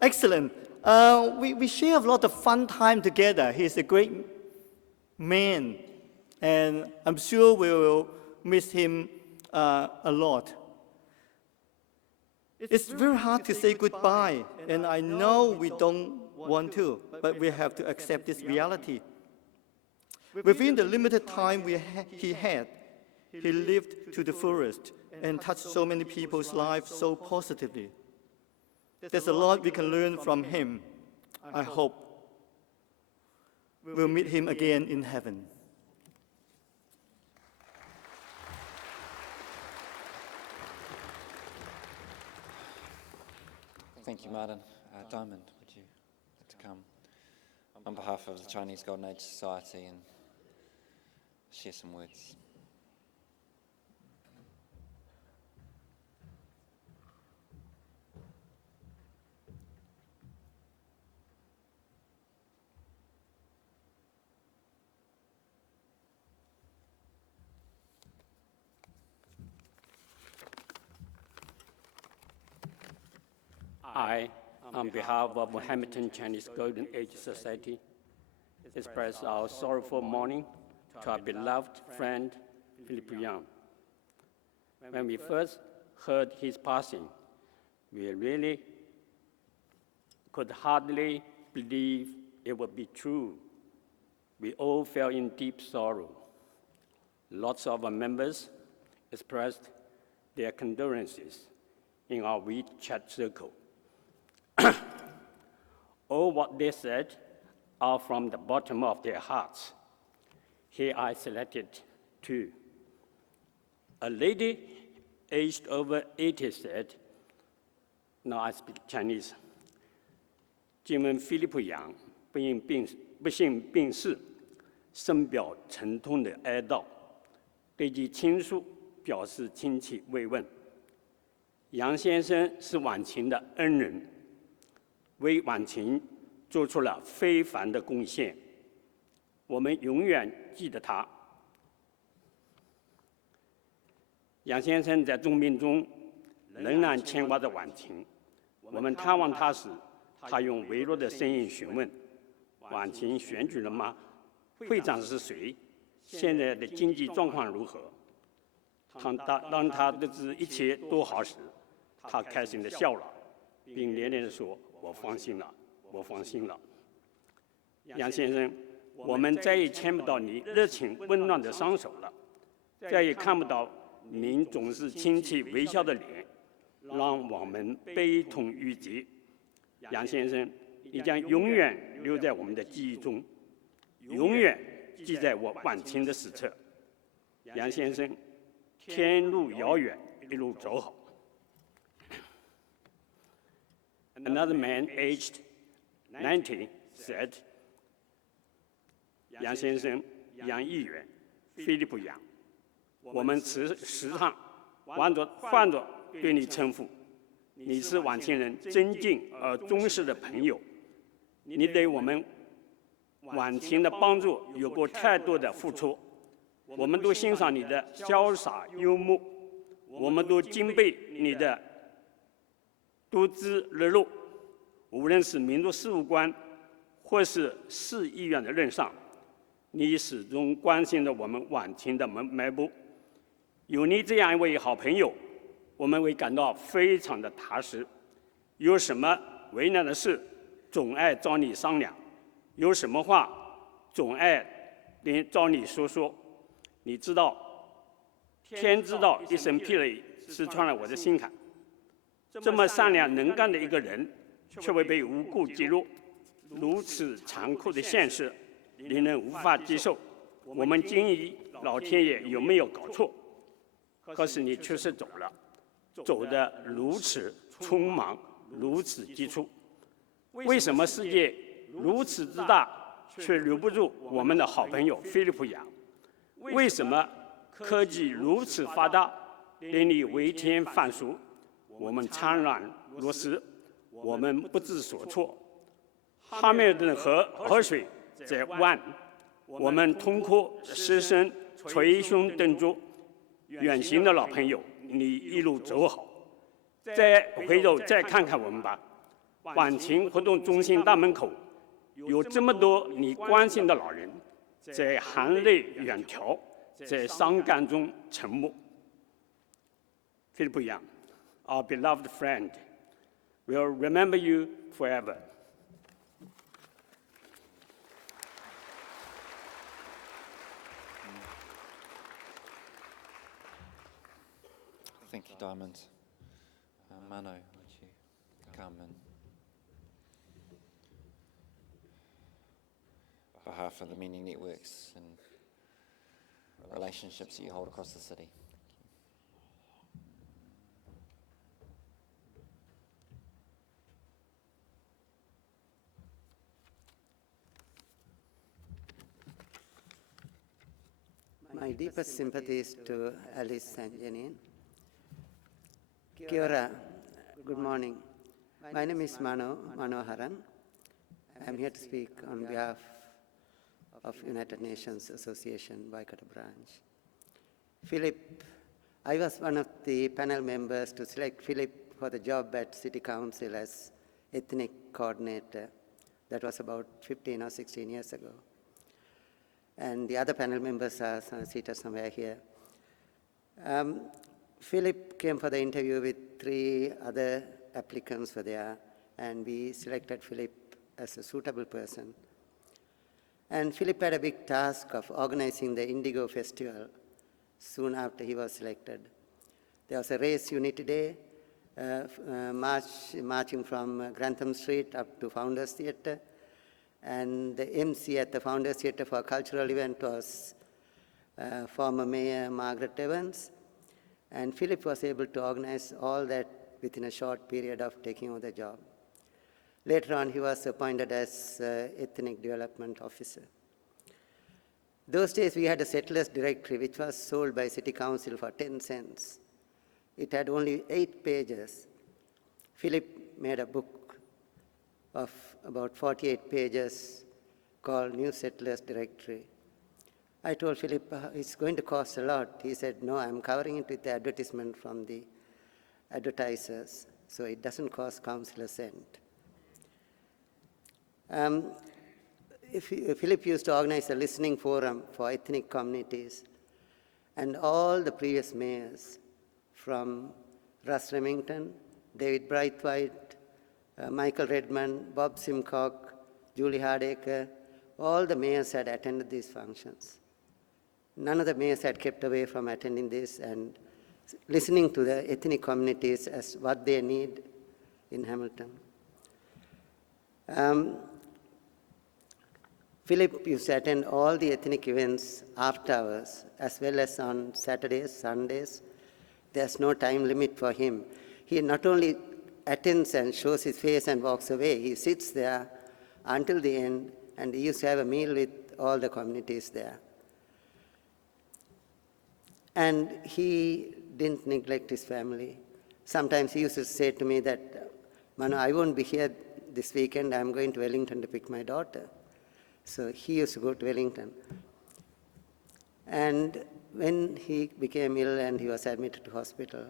Excellent. We share a lot of fun time together. He's a great man, and I'm sure we will miss him a lot. It's very hard to say goodbye, and I know we don't want to, but we have to accept this reality. Within the limited time he had, he lived to the fullest and touched so many people's lives so positively. There's a lot we can learn from him. I hope we'll meet him again in heaven. Thank you, Martin. Diamond, would you like to come on behalf of the Chinese Golden Age Society and share some words? I, on behalf of Hamilton Chinese Golden Age Society, express our sorrowful mourning to our beloved friend, Philip Yeung. When we first heard his passing, we really could hardly believe it would be true. We all fell in deep sorrow. Lots of our members expressed their condolences in our WeChat circle. All what they said are from the bottom of their hearts. Here I selected two. A lady aged over 80 said, now I speak Chinese, 今闻菲利普杨不幸病逝，深表沉痛的哀悼，对其亲属表示亲切慰问。杨先生是晚晴的恩人，为晚晴做出了非凡的贡献，我们永远记得他。杨先生在重病中仍然牵挂着晚晴。我们探望他时，他用微弱的声音询问：“晚晴选举了吗？会长是谁？现在的经济状况如何？”当他得知一切都好时，他开心地笑了，并连连地说：“我放心了，我放心了。”杨先生，我们再也牵不到你热情温暖的双手了，再也看不到您总是亲切微笑的脸，让我们悲痛欲绝。杨先生，你将永远留在我们的记忆中，永远记在我晚晴的史册。杨先生，天路遥远，一路走好。Another man aged 90 said, 杨先生，杨议员，菲利普杨，我们时常换着对你称呼，你是晚清人真敬而忠实的朋友，你对我们晚清的帮助有过太多的付出，我们都欣赏你的潇洒幽默，我们都敬佩你的多姿热络，无论是民族事务官或是市议员的任上，你始终关心着我们晚清的脉搏。有你这样一位好朋友，我们会感到非常的踏实。有什么为难的事，总爱找你商量；有什么话，总爱找你说说。你知道，天知道一声霹雷刺穿了我的心坎。这么善良能干的一个人，却会被无故击落，如此残酷的现实，令人无法接受。我们惊疑老天爷有没有搞错？可是你确实走了，走得如此匆忙，如此急促。为什么世界如此之大，却留不住我们的好朋友菲利普杨？为什么科技如此发达，令你为天反俗？我们怅然若失，我们不知所措。哈密尔顿河水在湾，我们痛哭失声，捶胸顿足。远行的老朋友，你一路走好。再回头再看看我们吧，晚晴活动中心大门口有这么多你关心的老人，在含泪远眺，在伤感中沉默。菲利普杨 ，our beloved friend, will remember you forever. Thank you, Diamond. Mano, would you come and on behalf of the many networks and relationships that you hold across the city? My deepest sympathies to Alice and Janine. Kia ora. Good morning. My name is Manoharan. I'm here to speak on behalf of United Nations Association Waikato branch. Philip, I was one of the panel members to select Philip for the job at City Council as ethnic coordinator. That was about 15 or 16 years ago. And the other panel members are seated somewhere here. Philip came for the interview with 3 other applicants were there, and we selected Philip as a suitable person. And Philip had a big task of organizing the Indigo Festival soon after he was selected. There was a race unity day, marching from Grantham Street up to Founders Theatre, and the MC at the Founders Theatre for a cultural event was former Mayor Margaret Evans, and Philip was able to organize all that within a short period of taking over the job. Later on, he was appointed as Ethnic Development Officer. Those days, we had a settlers directory, which was sold by City Council for 10 cents. It had only 8 pages. Philip made a book of about 48 pages called New Settlers Directory. I told Philip, it's going to cost a lot. He said, no, I'm covering it with the advertisement from the advertisers, so it doesn't cost council a cent. Philip used to organize a listening forum for ethnic communities, and all the previous mayors from Russ Remington, David Braithwaite, Michael Redmond, Bob Simcock, Julie Hardacre, all the mayors had attended these functions. None of the mayors had kept away from attending this and listening to the ethnic communities as what they need in Hamilton. Philip used to attend all the ethnic events after hours, as well as on Saturdays, Sundays. There's no time limit for him. He not only attends and shows his face and walks away, he sits there until the end, and he used to have a meal with all the communities there. And he didn't neglect his family. Sometimes he used to say to me that, Manu, I won't be here this weekend, I'm going to Wellington to pick my daughter. So he used to go to Wellington. And when he became ill and he was admitted to hospital,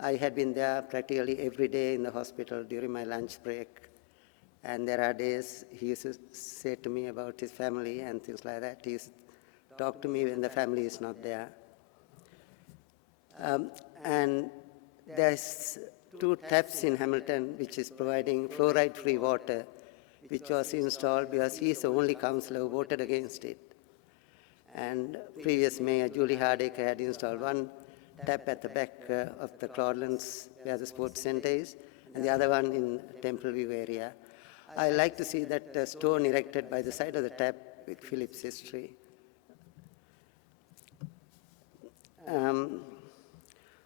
I had been there practically every day in the hospital during my lunch break. And there are days he used to say to me about his family and things like that. He used to talk to me when the family is not there. And there's 2 taps in Hamilton which is providing fluoride-free water, which was installed because he is the only councillor who voted against it. And previous Mayor Julie Hardacre had installed 1 tap at the back of the Cloudlands where the sports centre is, and the other one in Templeview area. I like to see that stone erected by the side of the tap with Philip's history.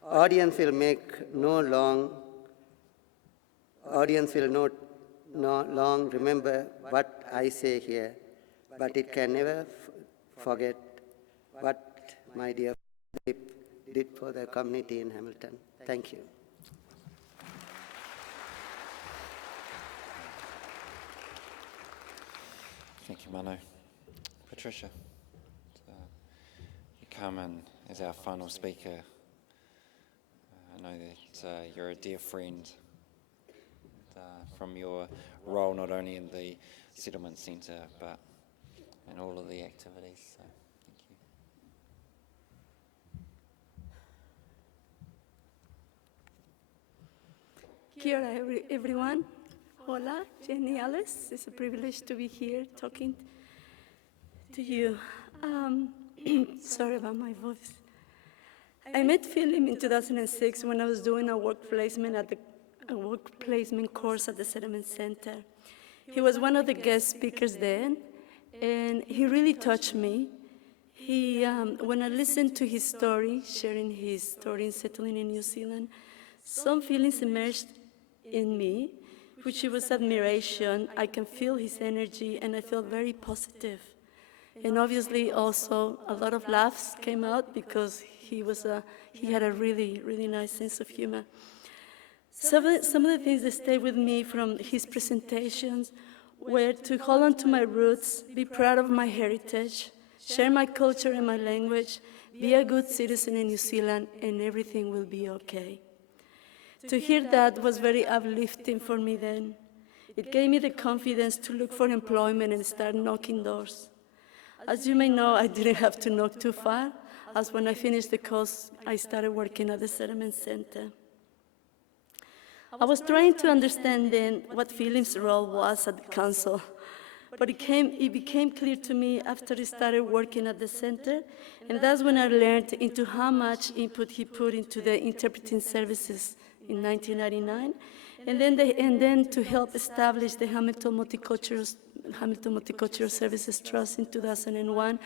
Audience will not long remember what I say here, but it can never forget what my dear Philip did for the community in Hamilton. Thank you. Thank you, Manu. Patricia, you come in as our final speaker. I know that you're a dear friend from your role not only in the settlement centre but in all of the activities. So thank you. Kia ora, everyone. Hola, Jenny Alice. It's a privilege to be here talking to you. Sorry about my voice. I met Philip in 2006 when I was doing a work placement course at the Settlement Center. He was one of the guest speakers then, and he really touched me. When I listened to his story, sharing his story in settling in New Zealand, some feelings emerged in me, which was admiration. I can feel his energy, and I felt very positive. And obviously, also, a lot of laughs came out because he had a really, really nice sense of humor. Some of the things that stayed with me from his presentations were to hold on to my roots, be proud of my heritage, share my culture and my language, be a good citizen in New Zealand, and everything will be okay. To hear that was very uplifting for me then. It gave me the confidence to look for employment and start knocking doors. As you may know, I didn't have to knock too far, as when I finished the course, I started working at the settlement center. I was trying to understand then what Philip's role was at the council, but it became clear to me after I started working at the center, and that's when I learned into how much input he put into the interpreting services in 1999, and then to help establish the Hamilton Multicultural Services Trust in 2001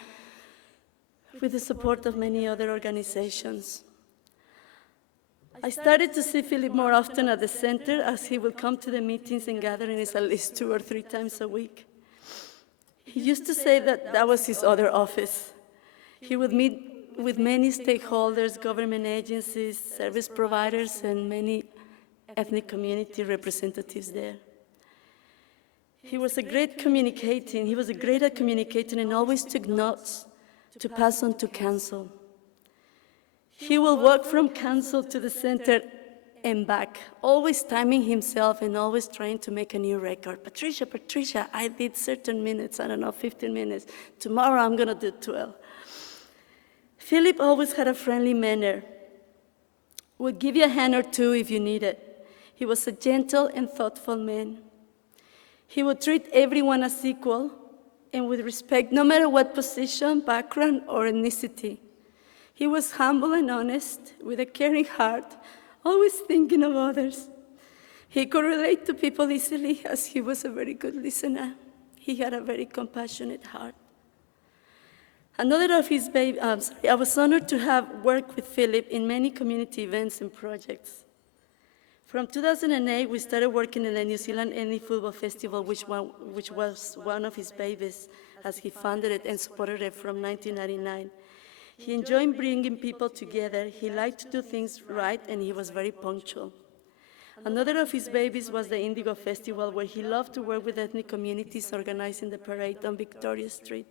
with the support of many other organizations. I started to see Philip more often at the center, as he would come to the meetings and gatherings at least 2 or 3 times a week. He used to say that that was his other office. He would meet with many stakeholders, government agencies, service providers, and many ethnic community representatives there. He was great at communicating and always took notes to pass on to council. He will walk from council to the center and back, always timing himself and always trying to make a new record. Patricia, I did certain minutes, 15 minutes. Tomorrow I'm gonna do 12. Philip always had a friendly manner, would give you a hand or two if you need it. He was a gentle and thoughtful man. He would treat everyone as equal and with respect, no matter what position, background, or ethnicity. He was humble and honest, with a caring heart, always thinking of others. He could relate to people easily, as he was a very good listener. He had a very compassionate heart. I was honored to have worked with Philip in many community events and projects. From 2008, we started working in the New Zealand Ethnic Football Festival, which was one of his babies, as he funded it and supported it from 1999. He enjoyed bringing people together, he liked to do things right, and he was very punctual. Another of his babies was the Indigo Festival, where he loved to work with ethnic communities organizing the parade on Victoria Street.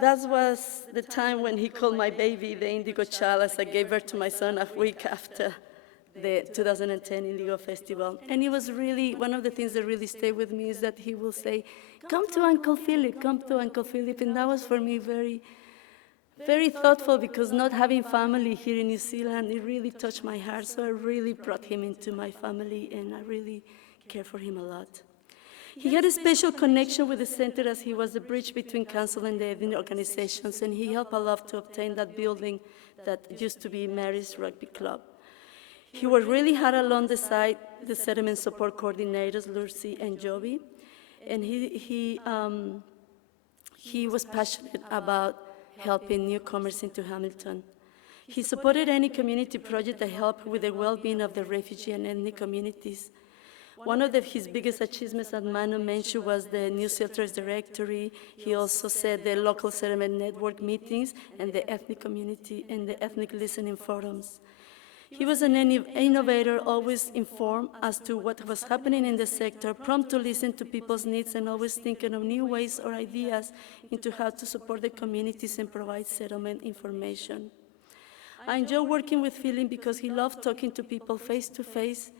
That was the time when he called my baby the Indigo Child, as I gave birth to my son a week after the 2010 Indigo Festival. And it was really, one of the things that really stayed with me is that he will say, come to Uncle Philip, and that was for me very thoughtful, because not having family here in New Zealand, it really touched my heart, so I really brought him into my family, and I really care for him a lot. He had a special connection with the center, as he was the bridge between council and the ethnic organizations, and he helped a lot to obtain that building that used to be Mary's Rugby Club. He worked really hard alongside the settlement support coordinators, Lucy and Jovi, and he was passionate about helping newcomers into Hamilton. He supported any community project that helped with the well-being of the refugee and ethnic communities. One of his biggest achievements at Manu Menshu was the New Shelters Directory. He also said the local settlement network meetings and the ethnic community and the ethnic listening forums. He was an innovator, always informed as to what was happening in the sector, prompt to listen to people's needs, and always thinking of new ways or ideas into how to support the communities and provide settlement information. I enjoy working with Philip because he loved talking to people face to face,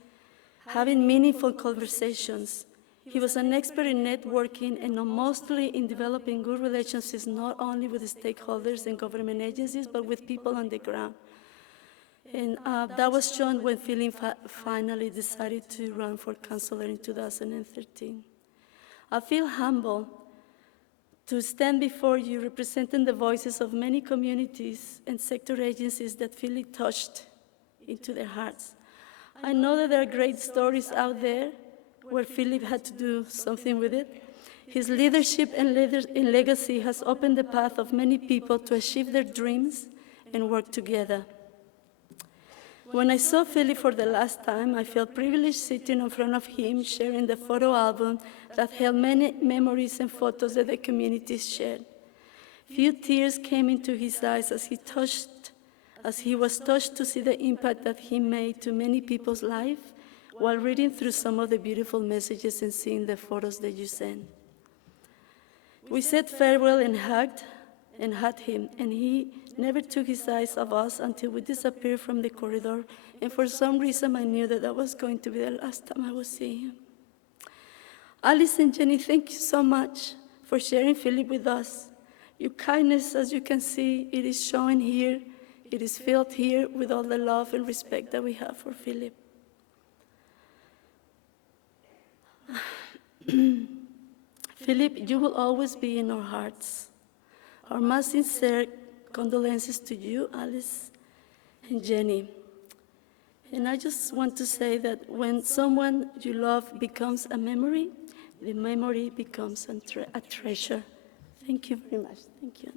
having meaningful conversations. He was an expert in networking and mostly in developing good relationships, not only with the stakeholders and government agencies, but with people on the ground. And that was shown when Philip finally decided to run for councillor in 2013. I feel humble to stand before you representing the voices of many communities and sector agencies that Philip touched into their hearts. I know that there are great stories out there where Philip had to do something with it. His leadership and legacy has opened the path of many people to achieve their dreams and work together. When I saw Philip for the last time, I felt privileged sitting in front of him, sharing the photo album that held many memories and photos that the community shared. Few tears came into his eyes as he was touched to see the impact that he made to many people's lives while reading through some of the beautiful messages and seeing the photos that you sent. We said farewell and hugged him, and he never took his eyes off us until we disappeared from the corridor And for some reason, I knew that that was going to be the last time I would see him. Alice and Jenny, thank you so much for sharing Philip with us. Your kindness, as you can see, it is showing here. It is felt here with all the love and respect that we have for Philip. Philip, you will always be in our hearts. Our most sincere condolences to you, Alice and Jenny. And I just want to say that when someone you love becomes a memory, the memory becomes a treasure. Thank you very much. Thank you.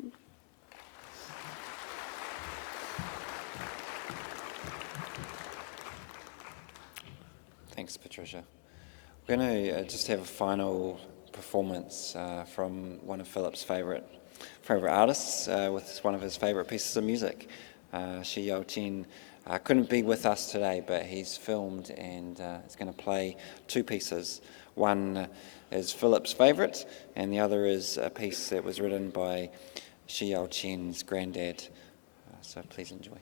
Thanks, Patricia. We're going to just have a final performance from one of Philip's favourite artists with one of his favourite pieces of music. Yeung couldn't be with us today, but he's filmed and is going to play two pieces. One is Philip's favourite, and the other is a piece that was written by Yeung's granddad. So please enjoy.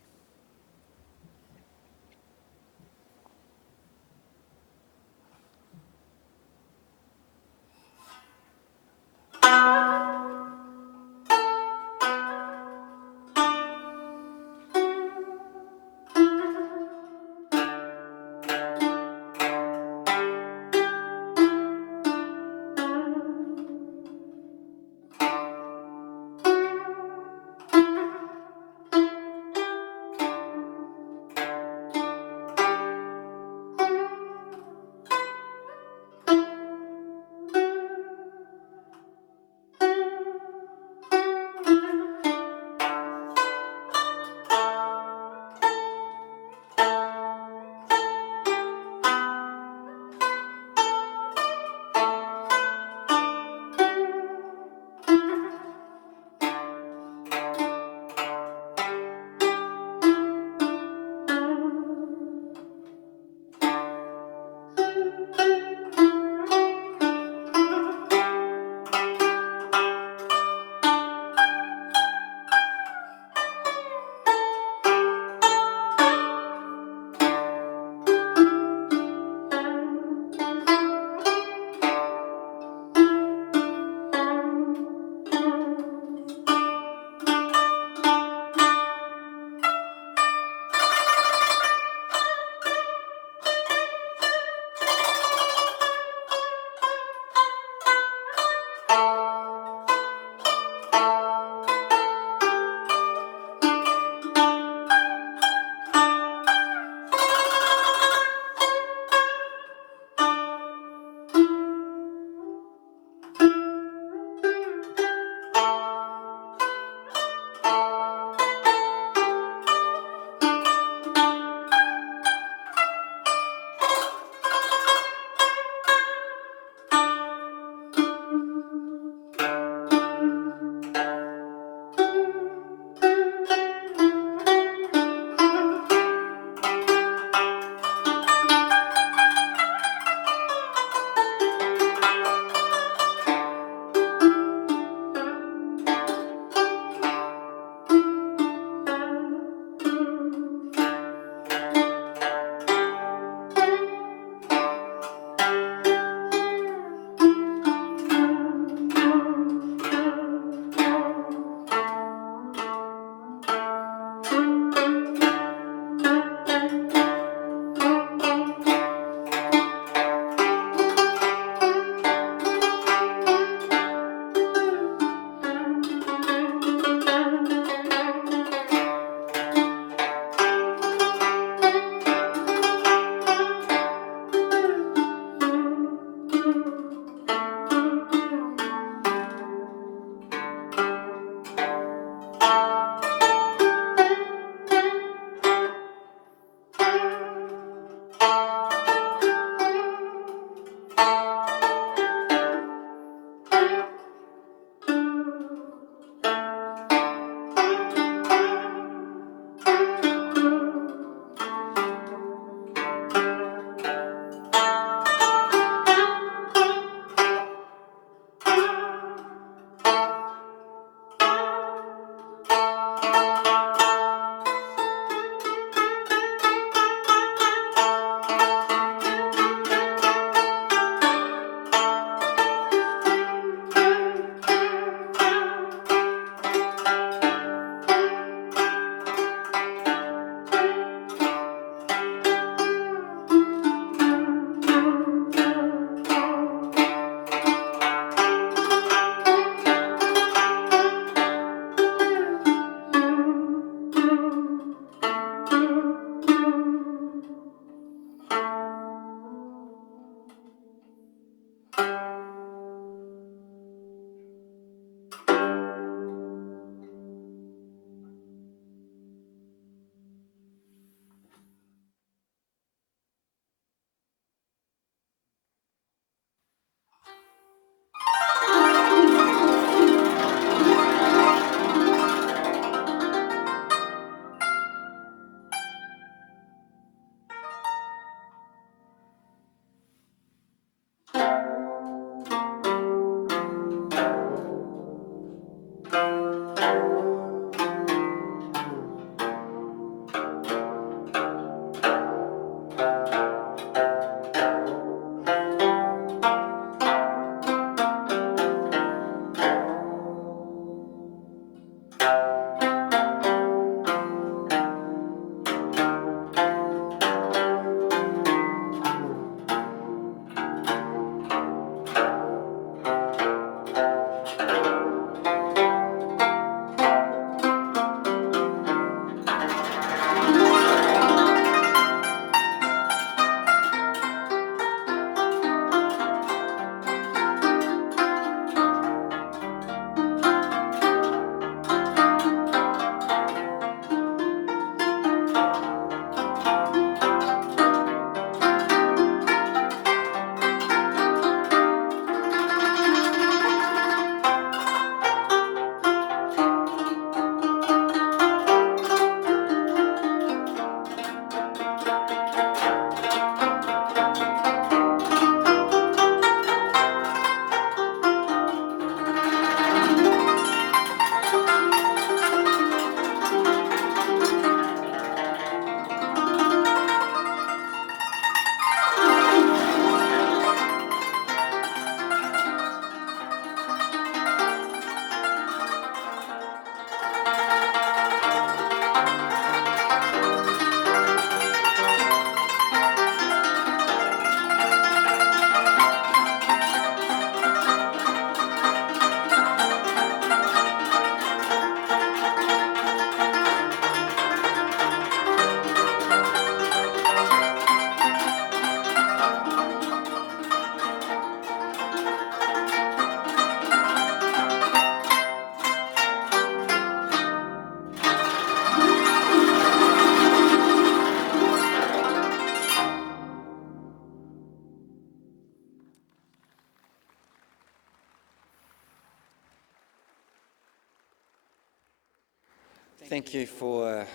Thank you for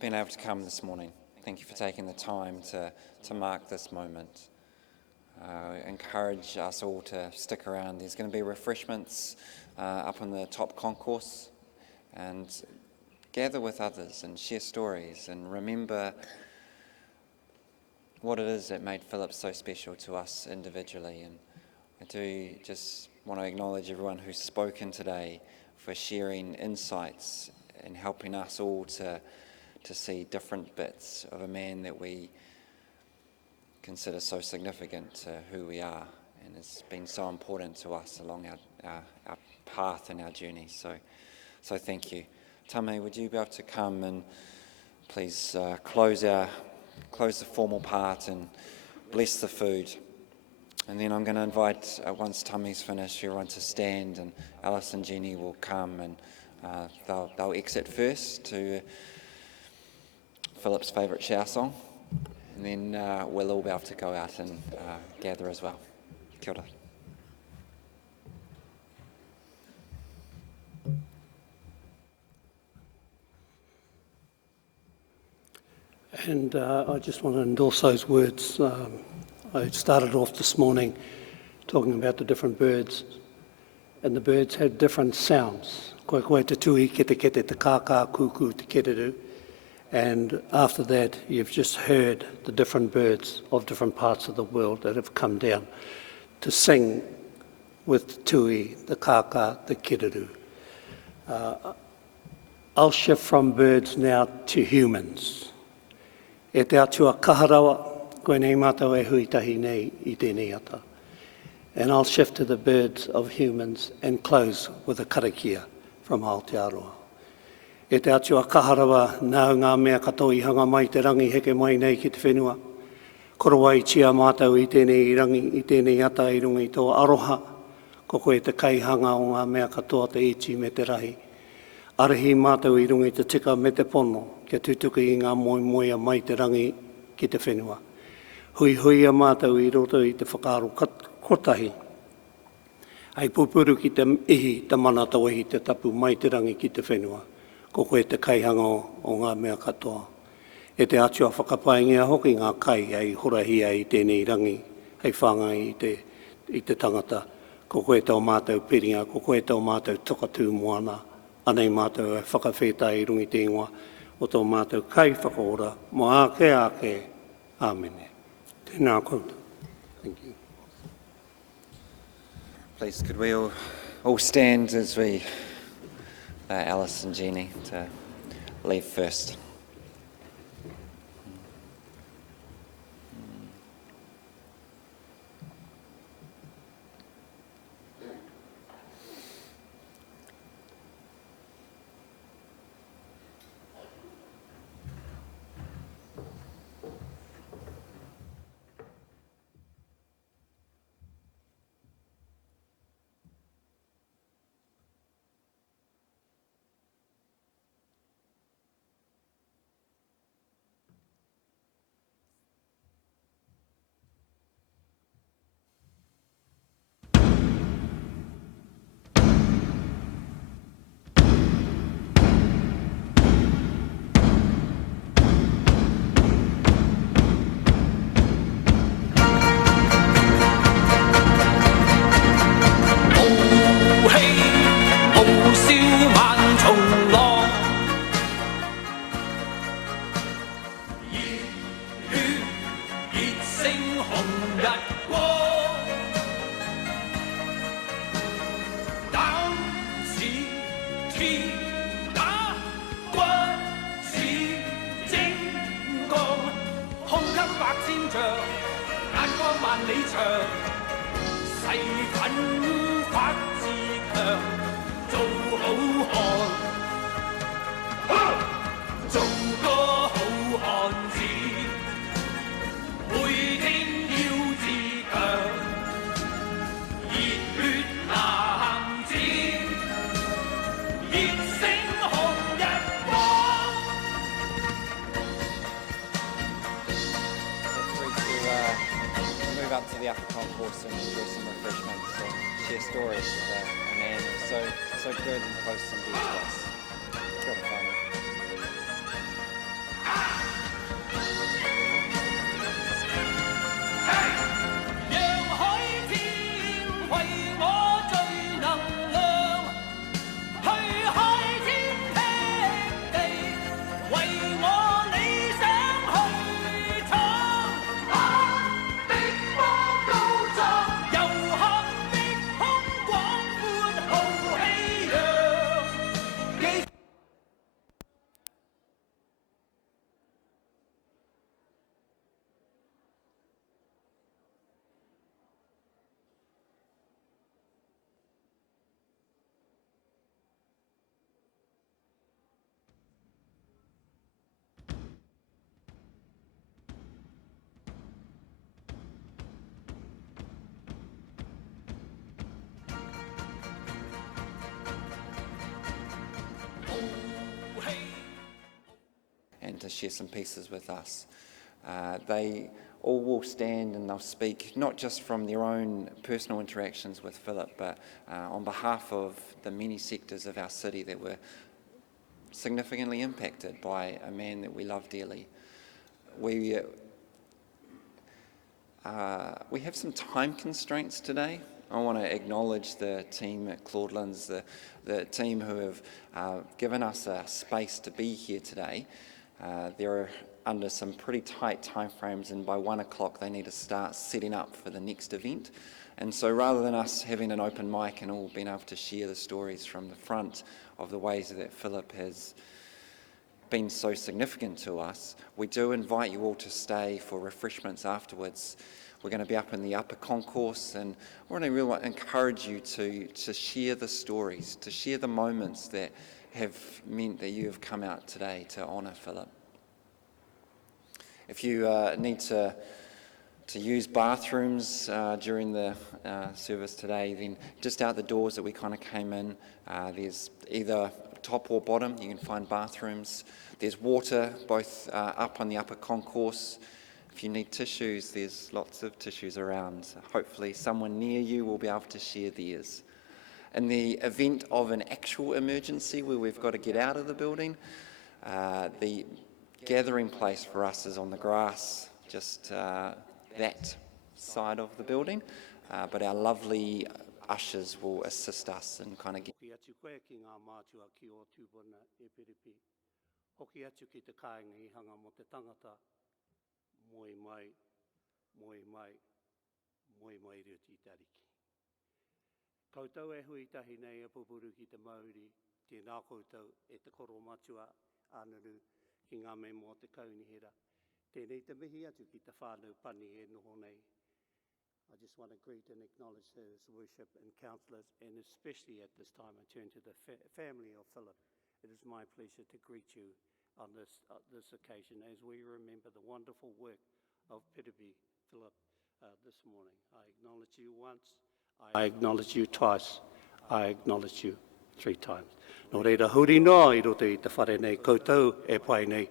being able to come this morning. Thank you for taking the time to mark this moment. I encourage us all to stick around. There's going to be refreshments up in the top concourse, and gather with others and share stories and remember what it is that made Philip so special to us individually. And I do just want to acknowledge everyone who's spoken today for sharing insights and helping us all to see different bits of a man that we consider so significant to who we are and has been so important to us along our path and our journey. So thank you. Tame, would you be able to come and please close the formal part and bless the food. And then I'm going to invite, once Tame's finished, everyone to stand, and Alice and Jenny will come and they'll exit first to Philip's favourite shower song, and then we'll all be able to go out and gather as well. Kia ora. And I just want to endorse those words. I started off this morning talking about the different birds, and the birds had different sounds. Koe koe te tui, kete kete, te kākā, kuku, te kereru. And after that, you've just heard the different birds of different parts of the world that have come down to sing with tui, the kākā, the kereru. I'll shift from birds now to humans. E te atua kaharawa, koe nei mātou e huitahi nei I tēnei ata. And I'll shift to the birds of humans and close with a karakia from Aotearoa. E te atua kaharawa, nau ngā mea katoa I hanga mai te rangi heke mai nei ki te whenua. Korowai tia mātou I tēnei rangi, I tēnei ata I runga I tō aroha. Ko koe te kaihanga o ngā mea katoa te iti me te rahi. Arahi mātou I runga I te tika me te pono, kia tutuki I ngā moe mai te rangi ki te whenua. Hui a mātou I roto I te whakaaro kotahi. Ai pupuru ki te ihi, te mana tawahi te tapu mai te rangi ki te whenua. Ko koe te kaihanga o ngā mea katoa. E te atua whakapaengia hoki ngā kai ai horahia I tēnei rangi, hei whangai I te tangata. Ko koe tau mātou piringa, ko koe tau mātou tokatū moana. Anei mātou e whakawheta I rungi te ingoa o tō mātou kai whakaora, mo ake, āmene. Tēnā koutou. Thank you. Please, could we all stand as we Alice and Jenny to leave first. To the upper concourse and enjoy some refreshments and share stories with a man who's so good and close and dear to us. Kia ora whānau. And to share some pieces with us. They all will stand and they'll speak not just from their own personal interactions with Philip, but on behalf of the many sectors of our city that were significantly impacted by a man that we love dearly. We have some time constraints today. I want to acknowledge the team at Claudelands, the team who have given us a space to be here today. They're under some pretty tight timeframes, and by 1 o'clock they need to start setting up for the next event. And so rather than us having an open mic and all being able to share the stories from the front of the ways that Philip has been so significant to us, we do invite you all to stay for refreshments afterwards. We're going to be up in the upper concourse, and we're going to really encourage you to share the stories, to share the moments that have meant that you have come out today to honour Philip. If you need to use bathrooms during the service today, then just out the doors that we kind of came in, there's either top or bottom, you can find bathrooms. There's water both up on the upper concourse. If you need tissues, there's lots of tissues around. Hopefully someone near you will be able to share theirs. In the event of an actual emergency where we've got to get out of the building, the gathering place for us is on the grass, just that side of the building, but our lovely ushers will assist us in kind of Hoki atu koe ki ngā mātua ki o tūpuna e Piripi. Hoki atu ki te kāinga I hanga mo te tangata, moi mai, moi mai, moi mai reo ti tariki. Koutou e hui tahi nei e pupuru ki te Māori, tēnā koutou e te koro matua ānuru ki ngā me mō te kaunihera. Tēnei te mihi atu ki te whānau pani e noho nei. I just want to greet and acknowledge His worship and councillors, and especially at this time I turn to the family of Philip. It is my pleasure to greet you on this occasion as we remember the wonderful work of Piripi Philip this morning. I acknowledge you once, I acknowledge you twice, I acknowledge you 3 times. Nō reira huri noa I roto I te whare nei koutou e pai nei.